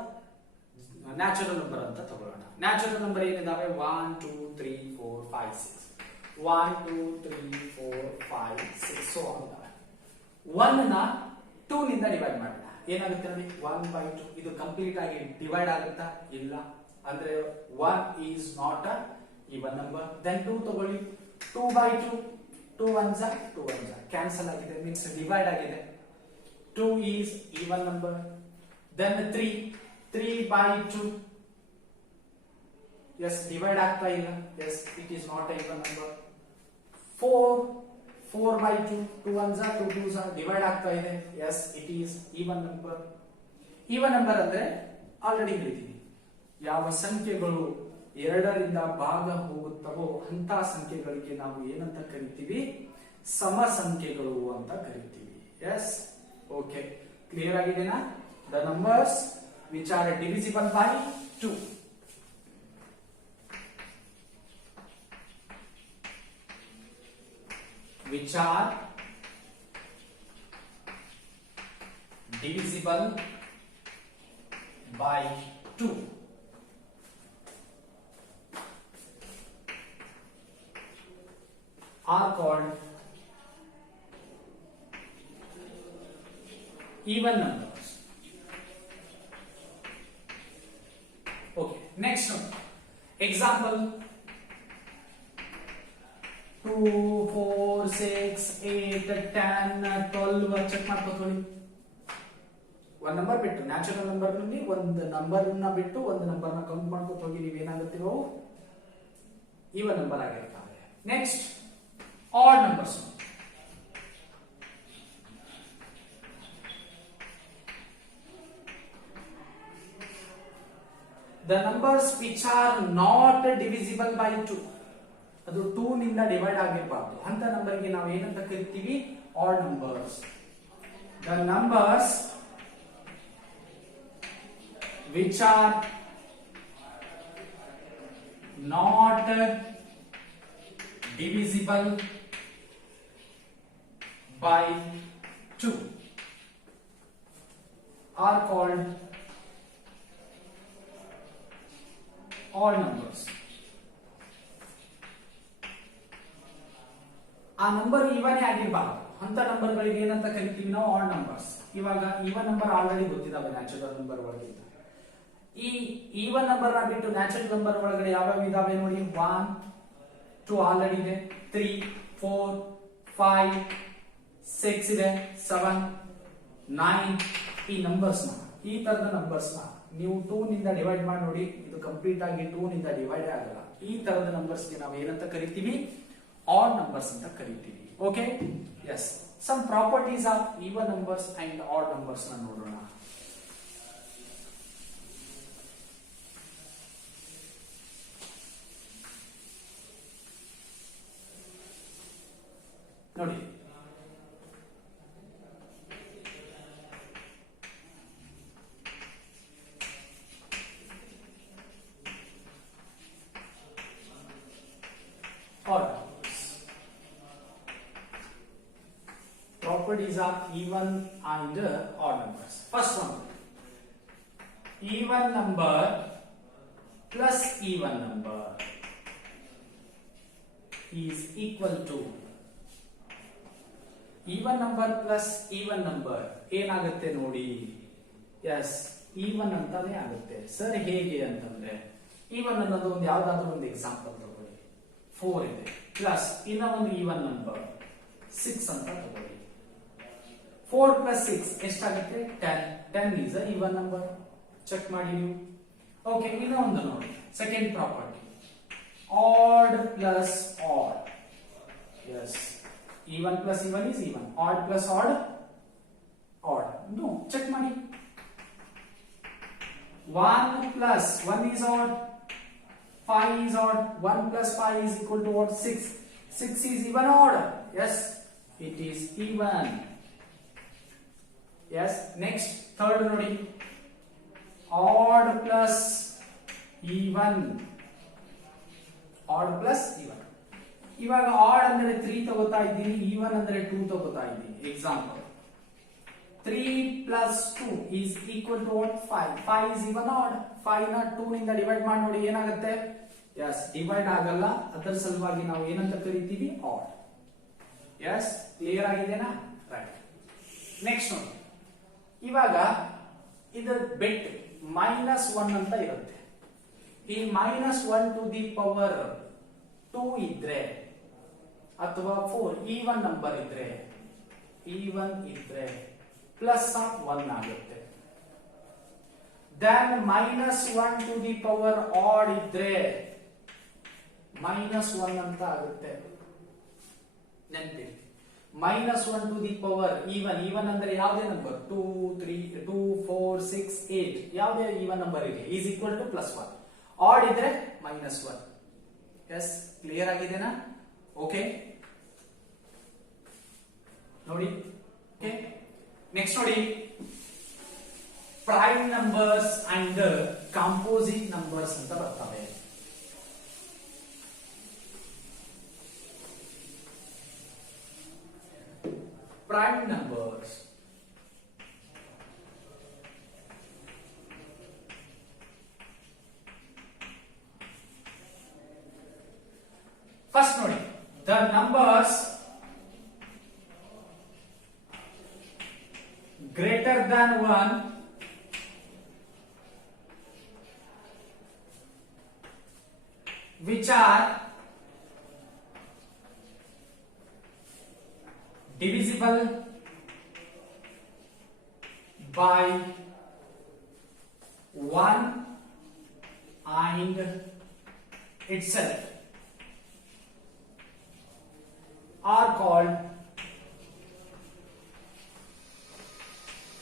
ನ್ಯಾಚುರಲ್ ನಂಬರ್ ಅಂತ ತಗೊಳ್ಳೋಣ. ನ್ಯಾಚುರಲ್ ನಂಬರ್ ಏನಿದಾವೆ? 1 2 3 4 5 6. 1 2 3 4 5 6 so on. 1 ನ 2 ನಿಂದ ಡಿವೈಡ್ ಮಾಡೋಣ. ಏನಾಗುತ್ತೆ ನೋಡಿ, 1/2. ಇದು ಕಂಪ್ಲೀಟ್ ಆಗಿ ಡಿವೈಡ್ ಆಗುತ್ತಾ? ಇಲ್ಲ. ಅಂದ್ರೆ 1 is not a even number. then 2 ತಗೊಳ್ಳಿ, 2/2. 2 ones are 2 ones are cancel ಆಗಿದೆ, ಮೀನ್ಸ್ ಡಿವೈಡ್ ಆಗಿದೆ. 2 is even number. then 3/2. yes, divide ಆಗ್ತಾ ಇಲ್ಲ. yes, it is not a even number. 4/2. 2 ones are 2 twos are divide ಆಗ್ತಾ ಇದೆ. yes, it is even number. even number ಅಂದ್ರೆ already ಹೇಳಿದ್ದೀನಿ, ಯಾವ ಸಂಖ್ಯೆಗಳು ಎರಡರಿಂದ ಭಾಗ ಹೋಗುತ್ತವೋ ಅಂತ ಸಂಖ್ಯೆಗಳಿಗೆ ನಾವು ಏನಂತ ಕರಿತೀವಿ? ಸಮ ಸಂಖ್ಯೆಗಳು ಅಂತ ಕರಿತೀವಿ. ಎಸ್, ಓಕೆ, ಕ್ಲಿಯರ್ ಆಗಿದೆನಾ? The numbers which are divisible by 2. which are divisible by 2. are called even numbers. Okay, next one. Example 2 4 6 8 10 12 check ಮಾಡ್ಕೊಳ್ಳಿ. ಒಂದು ನಂಬರ್ ಬಿಟ್ಟು ನ್ಯಾಚುರಲ್ ನಂಬರ್ ನಲ್ಲಿ ಒಂದು ನಂಬರ್ ನ ಬಿಟ್ಟು ಒಂದು ನಂಬರ್ ನ ಕೌಂಟ್ ಮಾಡ್ಕೊತ ಹೋಗಿ ನೀವು ಏನಾಗುತ್ತಿರೋ ಈವನ್ ನಂಬರ್ ಆಗಿರ್ತವೆ. Next add numbers. the numbers which are not divisible by 2. ಅದು 2 ನಿಂದ ಡಿವೈಡ್ ಆಗಿರಬಾರ್ದು ಅಂತ ನಂಬರ್ಗೆ ನಾವು ಏನಂತ ಕರಿತೀವಿ? Add numbers. the numbers which are not divisible by 2 are called odd numbers. ಆ ನಂಬರ್ ಇವನೇ ಆಗಿರಬಾರ್ದು ಅಂತ ನಂಬರ್ಗಳಿಗೆ ಏನಂತ ಕರಿತೀವಿ ನಾವು? Odd numbers. ಇವಾಗ ಈವನ್ ನಂಬರ್ ಆಲ್ರೆಡಿ ಗೊತ್ತಿದಾವೆ ನ್ಯಾಚುರಲ್ ನಂಬರ್ ಒಳಗೆ. ಈ ಈವನ್ ನಂಬರ್ ನ ಬಿಟ್ಟು ನ್ಯಾಚುರಲ್ ನಂಬರ್ ಒಳಗಡೆ ಯಾವ್ಯಾವ ಇದಾವೆ ನೋಡಿ? 1 2 ಆಲ್ರೆಡಿ ಇದೆ, 3 4 5 6 ಇದೆ, 7 9. ಈ ನಂಬರ್ಸ್ ನ, ಈ ತರದ ನಂಬರ್ಸ್ ನ ನೀವು 2 ನಿಂದ ಡಿವೈಡ್ ಮಾಡಿ ನೋಡಿ, ಇದು ಕಂಪ್ಲೀಟ್ ಆಗಿ 2 ನಿಂದ ಡಿವೈಡ್ ಆಗಲ್ಲ. ಈ ತರದ ನಂಬರ್ಸ್ ಗೆ ನಾವು ಏನಂತ ಕರಿತೀವಿ? ಆಡ್ ನಂಬರ್ಸ್ ಅಂತ ಕರಿತೀವಿ. Okay, yes. Some properties of even numbers and odd numbers ನ ನೋಡೋಣ. ನೋಡಿ odd properties of even and odd numbers. First one, even number plus even number is equal to even number plus even number ಏನಾಗುತ್ತೆ ನೋಡಿ. S even ಅಂತಾನೆ ಆಗುತ್ತೆ sir. ಹೇಗೆ ಅಂತಂದ್ರೆ even ಅನ್ನೋದು ಒಂದು ಯಾವ್ದಾದ್ರು ಒಂದು ಎಕ್ಸಾಂಪಲ್ ತಗೊಳ್ಳಿ. 4 ಇದೆ ಪ್ಲಸ್ ಇನ್ನ ಒಂದು ಈವನ್ ನಂಬರ್ 6 ಅಂತ ತಗೊಳ್ಳಿ. 4 plus 6 ಎಷ್ಟಾಗುತ್ತೆ? 10. 10 is a even number. Check ಮಾಡಿ ನೀವು. ಓಕೆ, ಇನ್ನ ಒಂದು ನೋಡಿ. Second property, odd plus odd. Yes, even plus even is even. Odd plus odd, odd. No, check ಮಾಡಿ. 1 plus 1 is odd, 5 is odd. 1 plus 5 is equal to what? 6. 6 is even odd. Yes, it is even. Yes, next third ನೋಡಿ. Odd plus even. Odd plus even. ಇವಾಗ add ಅಂದ್ರೆ 3 ತಗೋತಾ ಇದ್ದೀನಿ, even ಅಂದ್ರೆ 2 ತಗೋತಾ ಇದ್ದೀನಿ. Example 3 plus 2 is equal to what? 5. 5 is even odd. 5 ನ 2 ನಿಂದ ಡಿವೈಡ್ ಮಾಡಿ ನೋಡಿ ಏನಾಗುತ್ತೆ? ಎಸ್, ಡಿವೈಡ್ ಆಗಲ್ಲ. ಅದರ ಸಲುವಾಗಿ ನಾವು ಏನಂತ ಕರಿತೀವಿ? ಆಡ್. ಎಸ್, ಕ್ಲಿಯರ್ ಆಗಿದೆನಾ? ರೈಟ್. ನೆಕ್ಸ್ಟ್ ನೋಡಿ, ಇವಾಗ ಇದರ ಬೆಟ್ -1 ಅಂತ ಇರುತ್ತೆ. ಈ -1 to the power 2 ಇದ್ರೆ ಅಥವಾ 4 ಈವನ್ ನಂಬರ್ ಇದ್ರೆ ಪ್ಲಸ್ ಆಫ್ 1 ಆಗುತ್ತೆ. Then -1 to the power odd ಇದ್ರೆ -1 ಅಂತ ಆಗುತ್ತೆ. ನೆನಪಿಡಿ, -1 to the power ಈವನ್ ಅಂದ್ರೆ ಯಾವುದೇ ನಂಬರ್ 2, 3, 2, 4, 6, 8 ಯಾವುದೇ ಈವನ್ ನಂಬರ್ ಇದೆ ಈಸ್ ಈಕ್ವಲ್ ಟು +1. ಆಡ್ ಇದ್ರೆ -1. ಎಸ್, ಕ್ಲಿಯರ್ ಆಗಿದೆನಾ? ಓಕೆ ನೋಡಿ. ಓಕೆ, ನೆಕ್ಸ್ಟ್ ನೋಡಿ, prime numbers and composite numbers ಅಂತ ಬರ್ತವೆ. ಪ್ರೈಮ್ ನಂಬರ್ಸ್ ಫಸ್ಟ್ ನೋಡಿ, the numbers greater than 1 which are divisible by 1 and itself are called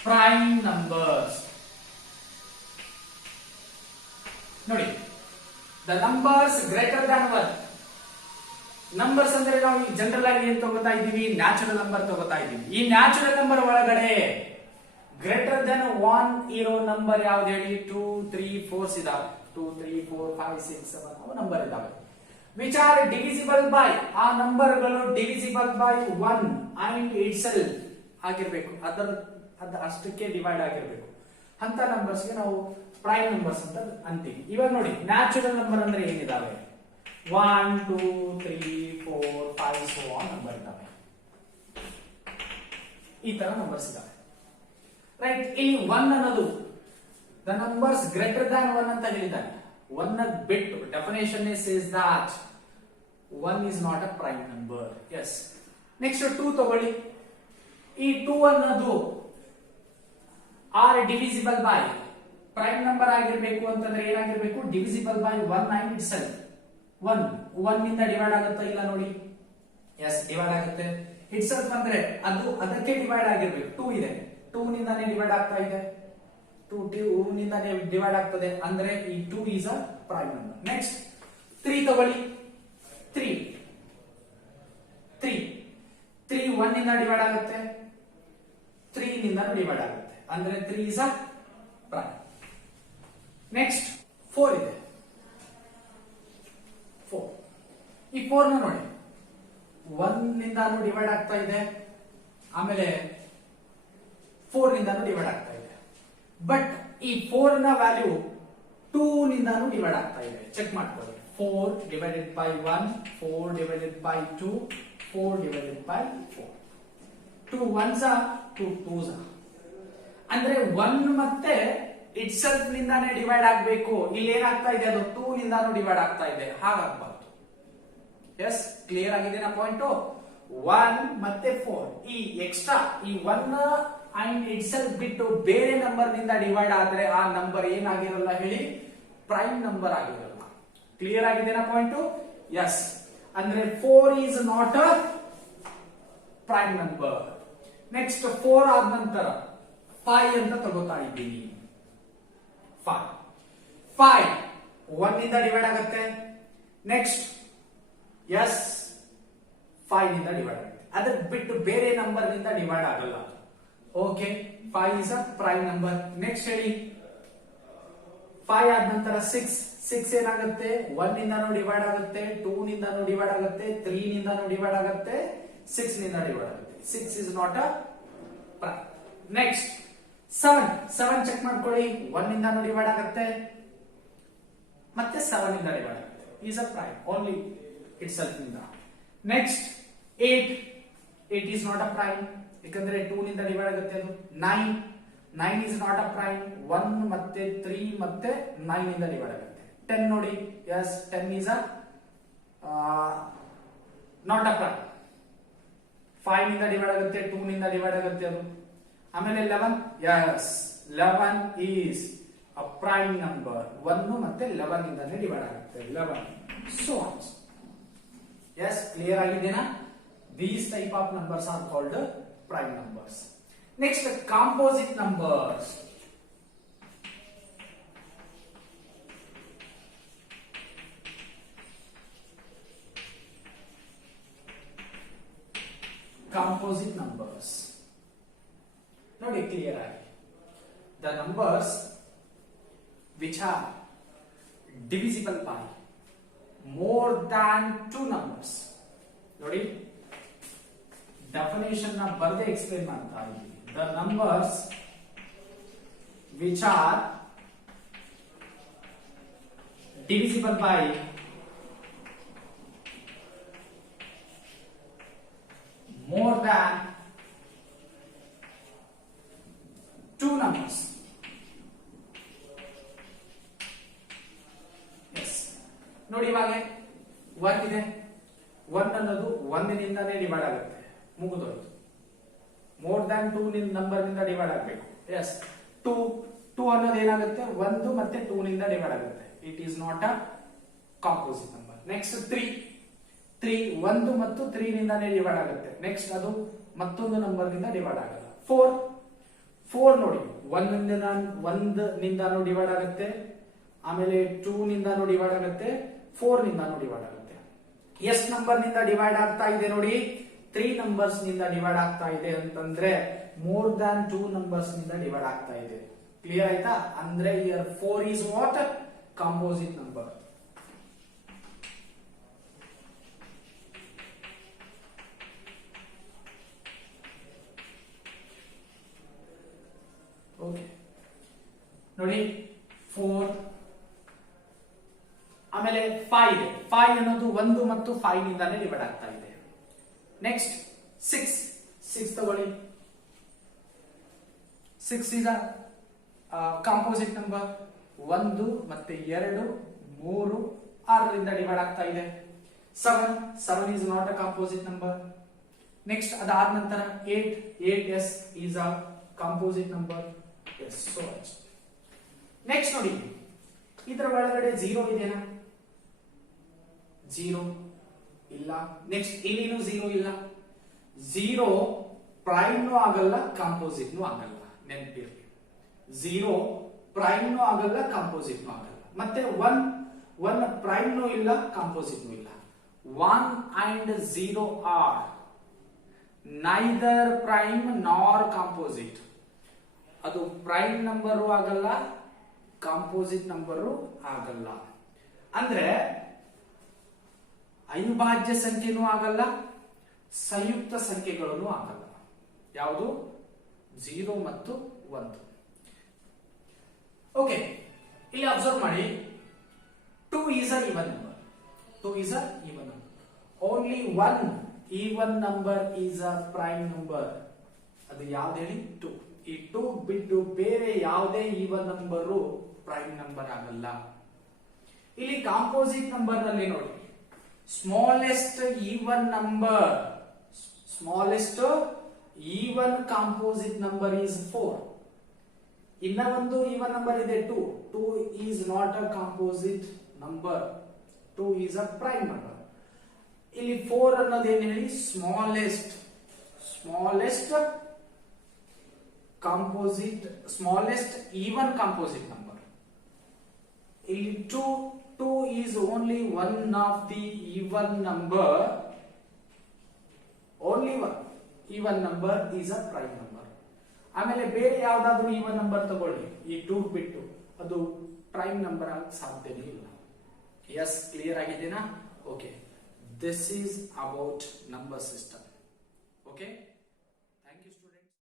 prime numbers. ನೋಡಿ, the numbers greater than 1. Numbers ಅಂದ್ರೆ ನಾವು general ಆಗಿ ಏನ್ ತಗೋತಾ ಇದ್ದೀವಿ? ನ್ಯಾಚುರಲ್ ನಂಬರ್ ತಗೋತಾ ಇದ್ದೀವಿ. ಈ ನ್ಯಾಚುರಲ್ ನಂಬರ್ ಒಳಗಡೆ ಗ್ರೇಟರ್ ದೆನ್ 1 ಇರೋ ನಂಬರ್ ಯಾವ್ದು ಹೇಳಿ? 2, 3, 4 ಇದಾವೆ. 2, 3, 4, 5, 6, 7 ಅವು ನಂಬರ್ ಇದಾವೆ. ವಿಚ್ ಆರ್ ಡಿವಿಸಿಬಲ್ ಬೈ, ಆ ನಂಬರ್ಗಳು ಡಿವಿಸಿಬಲ್ ಬೈ 1 ಅಂಡ್ ಇಟ್ಸೆಲ್ಫ್ ಆಗಿರ್ಬೇಕು. ಅದ ಅಷ್ಟಕ್ಕೆ ಡಿವೈಡ್ ಆಗಿರ್ಬೇಕು. ಅಂತ ನಂಬರ್ಸ್ಗೆ ನಾವು ಪ್ರೈಮ್ ನಂಬರ್ಸ್ ಅಂತ ಅಂತೀವಿ. ಇವಾಗ ನೋಡಿ, ನ್ಯಾಚುರಲ್ ನಂಬರ್ ಅಂದ್ರೆ ಏನಿದಾವೆ? 1, 2, 3, 4, 5 so on ನಂಬರ್ ಇದಾವೆ. ಈ ತರ ನಂಬರ್ಸ್ ಇದಾವೆ. ರೈಟ್. ಇಲ್ಲಿ 1 ಅನ್ನೋದು ದ ನಂಬರ್ಸ್ ಗ್ರೇಟರ್ ದ್ಯಾನ್ 1 ಅಂತ ಹೇಳಿದ್ದಾನೆ. 1 ಬಿಟ್ಟು definition says that 1 is not a prime number. Yes. Next 2 ತಗೊಳ್ಳಿ. ಈ 2 ಅನ್ನೋದು are divisible by, prime number ಆಗಿರ್ಬೇಕು ಅಂತಂದ್ರೆ ಏನಾಗಿರ್ಬೇಕು? Divisible by 1 and itself. 1 ನಿಂದ ಡಿವೈಡ್ ಆಗುತ್ತಾ? ಇಲ್ಲ ನೋಡಿ. ಎಸ್, ಡಿವೈಡ್ ಆಗುತ್ತೆ. ಇಟ್ಸೆಲ್ಫ್ ಅಂದ್ರೆ ಅದು ಅದಕ್ಕೆ ಡಿವೈಡ್ ಆಗಿರ್ಬೇಕು. 2 ಇದೆ, 2 ನಿಂದಾನೇ ಡಿವೈಡ್ ಆಗ್ತಾ ಇದೆ. 2 ನಿಂದಾನೇ ಡಿವೈಡ್ ಆಗ್ತದೆ ಅಂದ್ರೆ ಈ 2 is a prime number. Next 3 ತಗೊಳ್ಳಿ. 3 1 ನಿಂದ ಡಿವೈಡ್ ಆಗುತ್ತೆ, 3 ನಿಂದ ಡಿವೈಡ್ ಆಗುತ್ತೆ, ಅಂದ್ರೆ 3 is a prime. ನೆಕ್ಸ್ಟ್ 4 ಇದೆ, 4 ಈ 4 ನ ನೋಡಿ 1 ನಿಂದ ಡಿವೈಡ್ ಆಗ್ತಾ ಇದೆ, ಆಮೇಲೆ 4 ನಿಂದ ಡಿವೈಡ್ ಆಗ್ತಾ ಇದೆ. ಬಟ್ ಈ 4 ನ ವ್ಯಾಲ್ಯೂ 2 ನಿಂದ ಡಿವೈಡ್ ಆಗ್ತಾ ಇದೆ. ಚೆಕ್ ಮಾಡ್ಕೊಳ್ಳಿ. 4 divided by 1, 4 divided by 2, 4 divided by 4. 2 ones are 2 twos are. ಅಂದ್ರೆ 1 ಮತ್ತೆ ಇಟ್ ಸೆಲ್ಫ್ ನಿಂದಾನೇ ಡಿವೈಡ್ ಆಗಬೇಕು. ಇಲ್ಲಿ ಏನಾಗ್ತಾ ಇದೆ, ಅದು 2 ನಿಂದಾನು ಡಿವೈಡ್ ಆಗ್ತಾ ಇದೆ, ಹಾಗಾಗಬಾರ್ದು. ಎಸ್, ಕ್ಲಿಯರ್ ಆಗಿದೆನಾ ಪಾಯಿಂಟ್? 1 ಮತ್ತೆ 4 ಈ ಎಕ್ಸ್ಟ್ರಾ ಈ 1 ಅಂಡ್ ಇಟ್ ಸೆಲ್ಫ್ ಬಿಟ್ಟು ಬೇರೆ ನಂಬರ್ ನಿಂದ ಡಿವೈಡ್ ಆದ್ರೆ ಆ ನಂಬರ್ ಏನಾಗಿರಲ್ಲ ಹೇಳಿ, ಪ್ರೈಮ್ ನಂಬರ್ ಆಗಿರಲ್ಲ. ಕ್ಲಿಯರ್ ಆಗಿದೆನಾ ಪಾಯಿಂಟ್? ಎಸ್, ಅಂದ್ರೆ 4 is not a prime number. Next 4 ಆದ ನಂತರ 5 ಅಂತ ತಗೋತಾ ಇದ್ದೀನಿ. 5 1 ನಿಂದ ಡಿವೈಡ್ ಆಗುತ್ತೆ. ನೆಕ್ಸ್ಟ್ ಎಸ್ 5 ನಿಂದ ಡಿವೈಡ್ ಆಗುತ್ತೆ, ಅದ್ರ ಬಿಟ್ಟು ಬೇರೆ ನಂಬರ್ ನಿಂದ ಡಿವೈಡ್ ಆಗಲ್ಲ. Okay, 5 is a prime number. Next ಹೇಳಿ, 5 ಆದ ನಂತರ 6 ಏನಾಗುತ್ತೆ, 1 ನಿಂದಾನು ಡಿವೈಡ್ ಆಗುತ್ತೆ, 2 ನಿಂದಾನು ಡಿವೈಡ್ ಆಗುತ್ತೆ, 3 ನಿಂದಾನು ಡಿವೈಡ್ ಆಗುತ್ತೆ, 6 ನಿಂದ ಡಿವೈಡ್ ಆಗುತ್ತೆ. 6 is not a prime. Next 7 check ಮಾಡ್ಕೊಳ್ಳಿ. 1 ನಿಂದಾನು ಡಿವೈಡ್ ಆಗುತ್ತೆ, ಮತ್ತೆ 7 ನಿಂದ ಡಿವೈಡ್ ಆಗುತ್ತೆ, is a prime only itself ನಿಂದ. Next 8 is not a prime, ಯಾಕಂದ್ರೆ 2 ನಿಂದ ಡಿವೈಡ್ ಆಗುತ್ತೆ. ಅದು 9 ಈಸ್ ನಾಟ್ ಅ ಪ್ರೈಮ್, 1 ಮತ್ತೆ 3 ಮತ್ತೆ 9 ನಿಂದ ಡಿವೈಡ್ ಆಗುತ್ತೆ. 10 ನೋಡಿ, yes 10 is a not a prime. 5 ನಿಂದ ಡಿವೈಡ್ ಆಗುತ್ತೆ, 2 ನಿಂದ ಡಿವೈಡ್ ಆಗುತ್ತೆ ಅದು. ಆಮೇಲೆ 11, yes 11 is a prime number. 1 ಮತ್ತೆ 11 ನಿಂದಾನೇ ಡಿವೈಡ್ ಆಗುತ್ತೆ, 11. ಸೊ ಎಸ್, ಕ್ಲಿಯರ್ ಆಗಿದೆನಾ? These type of numbers are called prime numbers. Next, composite numbers. Composite numbers. ನೋಡಿ ಕ್ಲಿಯರ್ ಆಗಿ, the numbers which are divisible by more than 2 numbers. ನೋಡಿ definition ನ ಬರದೆ explain ಮಾಡ್ತಾ ಇದ್ದೀವಿ. The numbers which are divisible by more than 2 numbers. Yes, ನೋಡಿ ಇವಾಗ 1 ಇದೆ, 1 ಅನ್ನೋದು 1 ನಿಂದಾನೇ ಡಿವೈಡ್ ಆಗುತ್ತೆ, ಮುಗಿದೋಯ್ತು. ಮೋರ್ ದ್ಯಾನ್ 2 ನಂಬರ್ ನಿಂದ ಡಿವೈಡ್ ಆಗಬೇಕು. ಎಸ್, 2 ಅನ್ನೋದು ಏನಾಗುತ್ತೆ, 1 ಮತ್ತೆ 2 ನಿಂದ ಡಿವೈಡ್ ಆಗುತ್ತೆ. It is not a composite number. Next 3 1 ಮತ್ತು 3 ನಿಂದಾನೇ ಡಿವೈಡ್ ಆಗುತ್ತೆ. ನೆಕ್ಸ್ಟ್ ಅದು ಮತ್ತೊಂದು ನಂಬರ್ ನಿಂದ ಡಿವೈಡ್ ಆಗಲ್ಲ. 4 ನೋಡಿ, 1 ನಿಂದಾನು ಡಿವೈಡ್ ಆಗುತ್ತೆ, ಆಮೇಲೆ 2 ನಿಂದಾನು ಡಿವೈಡ್ ಆಗುತ್ತೆ, 4 ನಿಂದಾನು ಡಿವೈಡ್ ಆಗುತ್ತೆ. ಎಷ್ಟು ನಂಬರ್ ನಿಂದ ಡಿವೈಡ್ ಆಗ್ತಾ ಇದೆ ನೋಡಿ, 3 ನಂಬರ್ಸ್ ನಿಂದ ಡಿವೈಡ್ ಆಗ್ತಾ ಇದೆ ಅಂತಂದ್ರೆ ಮೋರ್ ದ್ಯಾನ್ 2 ನಂಬರ್ಸ್ ನಿಂದ ಡಿವೈಡ್ ಆಗ್ತಾ ಇದೆ. ಕ್ಲಿಯರ್ ಆಯ್ತಾ? ಅಂದ್ರೆ year 4 is what composite number. Okay, ನೋಡಿ 4, ಆಮೇಲೆ 5 ಇದೆ. 5 ಅನ್ನೋದು 1 ಮತ್ತು 5 ನಿಂದಾನೇ ಡಿವೈಡ್ ಆಗ್ತಾ ಇದೆ. ನೆಕ್ಸ್ಟ್ 6 ತಗೊಳ್ಳಿ. 6 is a ಕಾಂಪೋಸಿಟ್ ನಂಬರ್. 1 ಮತ್ತೆ 2 3 6 ರಿಂದ ಡಿವೈಡ್ ಆಗ್ತಾ ಇದೆ. 7 is not a composite number. Next ಅದಾದ ನಂತರ 8 is a composite number. Yes, so much. Next ನೋಡಿ, ಇದರ ಒಳಗಡೆ 0 ಇದೆನಾ? 0 ಇಲ್ಲ. ನೆಕ್ಸ್ಟ್ ಇಲ್ಲಿನೂ 0 ಇಲ್ಲ. 0 ಪ್ರೈಮ್ ನೂ ಆಗಲ್ಲ, ಕಾಂಪೋಸಿಟ್ ನೂ ಆಗಲ್ಲ. ನೆನಪಿರಲಿ, 0 ಪ್ರೈಮ್ ನೂ ಆಗಲ್ಲ, ಕಾಂಪೋಸಿಟ್ ನೂ ಆಗಲ್ಲ. ಮತ್ತೆ 1 ಪ್ರೈಮ್ ನೂ ಇಲ್ಲ, ಕಾಂಪೋಸಿಟ್ ನೂ ಇಲ್ಲ. 1 and 0 are ನೈದರ್ ಪ್ರೈಮ್ ನಾರ್ ಕಾಂಪೋಸಿಟ್. ಅದು ಪ್ರೈಮ್ ನಂಬರು ಆಗಲ್ಲ, ಕಾಂಪೋಸಿಟ್ ನಂಬರು ಆಗಲ್ಲ. ಅಂದ್ರೆ ಅವಿಭಾಜ್ಯ ಸಂಖ್ಯೆನೂ ಆಗಲ್ಲ, ಸಂಯುಕ್ತ ಸಂಖ್ಯೆಗಳೂ ಆಗಲ್ಲ. ಯಾವುದು? 0 ಮತ್ತು 1. ಓಕೆ, ಇಲ್ಲಿ ಅಬ್ಸರ್ವ್ ಮಾಡಿ. 2 is an even number. 2 is an even number. Only one even number is a prime number. ಅದು ಯಾವ್ದು ಹೇಳಿ? 2. ಈ 2 ಬಿಟ್ಟು ಬೇರೆ ಯಾವುದೇ ಈವನ್ ನಂಬರು ಪ್ರೈಮ್ ನಂಬರ್ ಆಗಲ್ಲ. ಇಲ್ಲಿ ಕಾಂಪೋಸಿಟ್ ನಂಬರ್ ನಲ್ಲಿ ನೋಡಿ, smallest even number, smallest even composite number is 4. ಇನ್ನ ಒಂದು ಈವನ್ ನಂಬರ್ ಇದೆ 2. 2 is not a composite number, 2 is a prime number. ಇಲ್ಲಿ 4 ಅನ್ನೋದು ಏನ್ ಹೇಳಿ? Smallest composite, smallest even composite number. ಇಲ್ಲಿ 2 is only one of the even number. Only one even number is a prime number. ಆಮೇಲೆ ಬೇರೆ ಯಾವ್ದಾದ್ರು even number ತಗೊಳ್ಳಿ, ಈ 2 ಬಿಟ್ಟು, ಅದು ಪ್ರೈಮ್ ನಂಬರ್ ಆಗಕ್ಕೆ ಸಾಧ್ಯನೇ ಇಲ್ಲ. ಎಸ್, ಕ್ಲಿಯರ್ ಆಗಿದೆನಾ? Okay, this is about number system.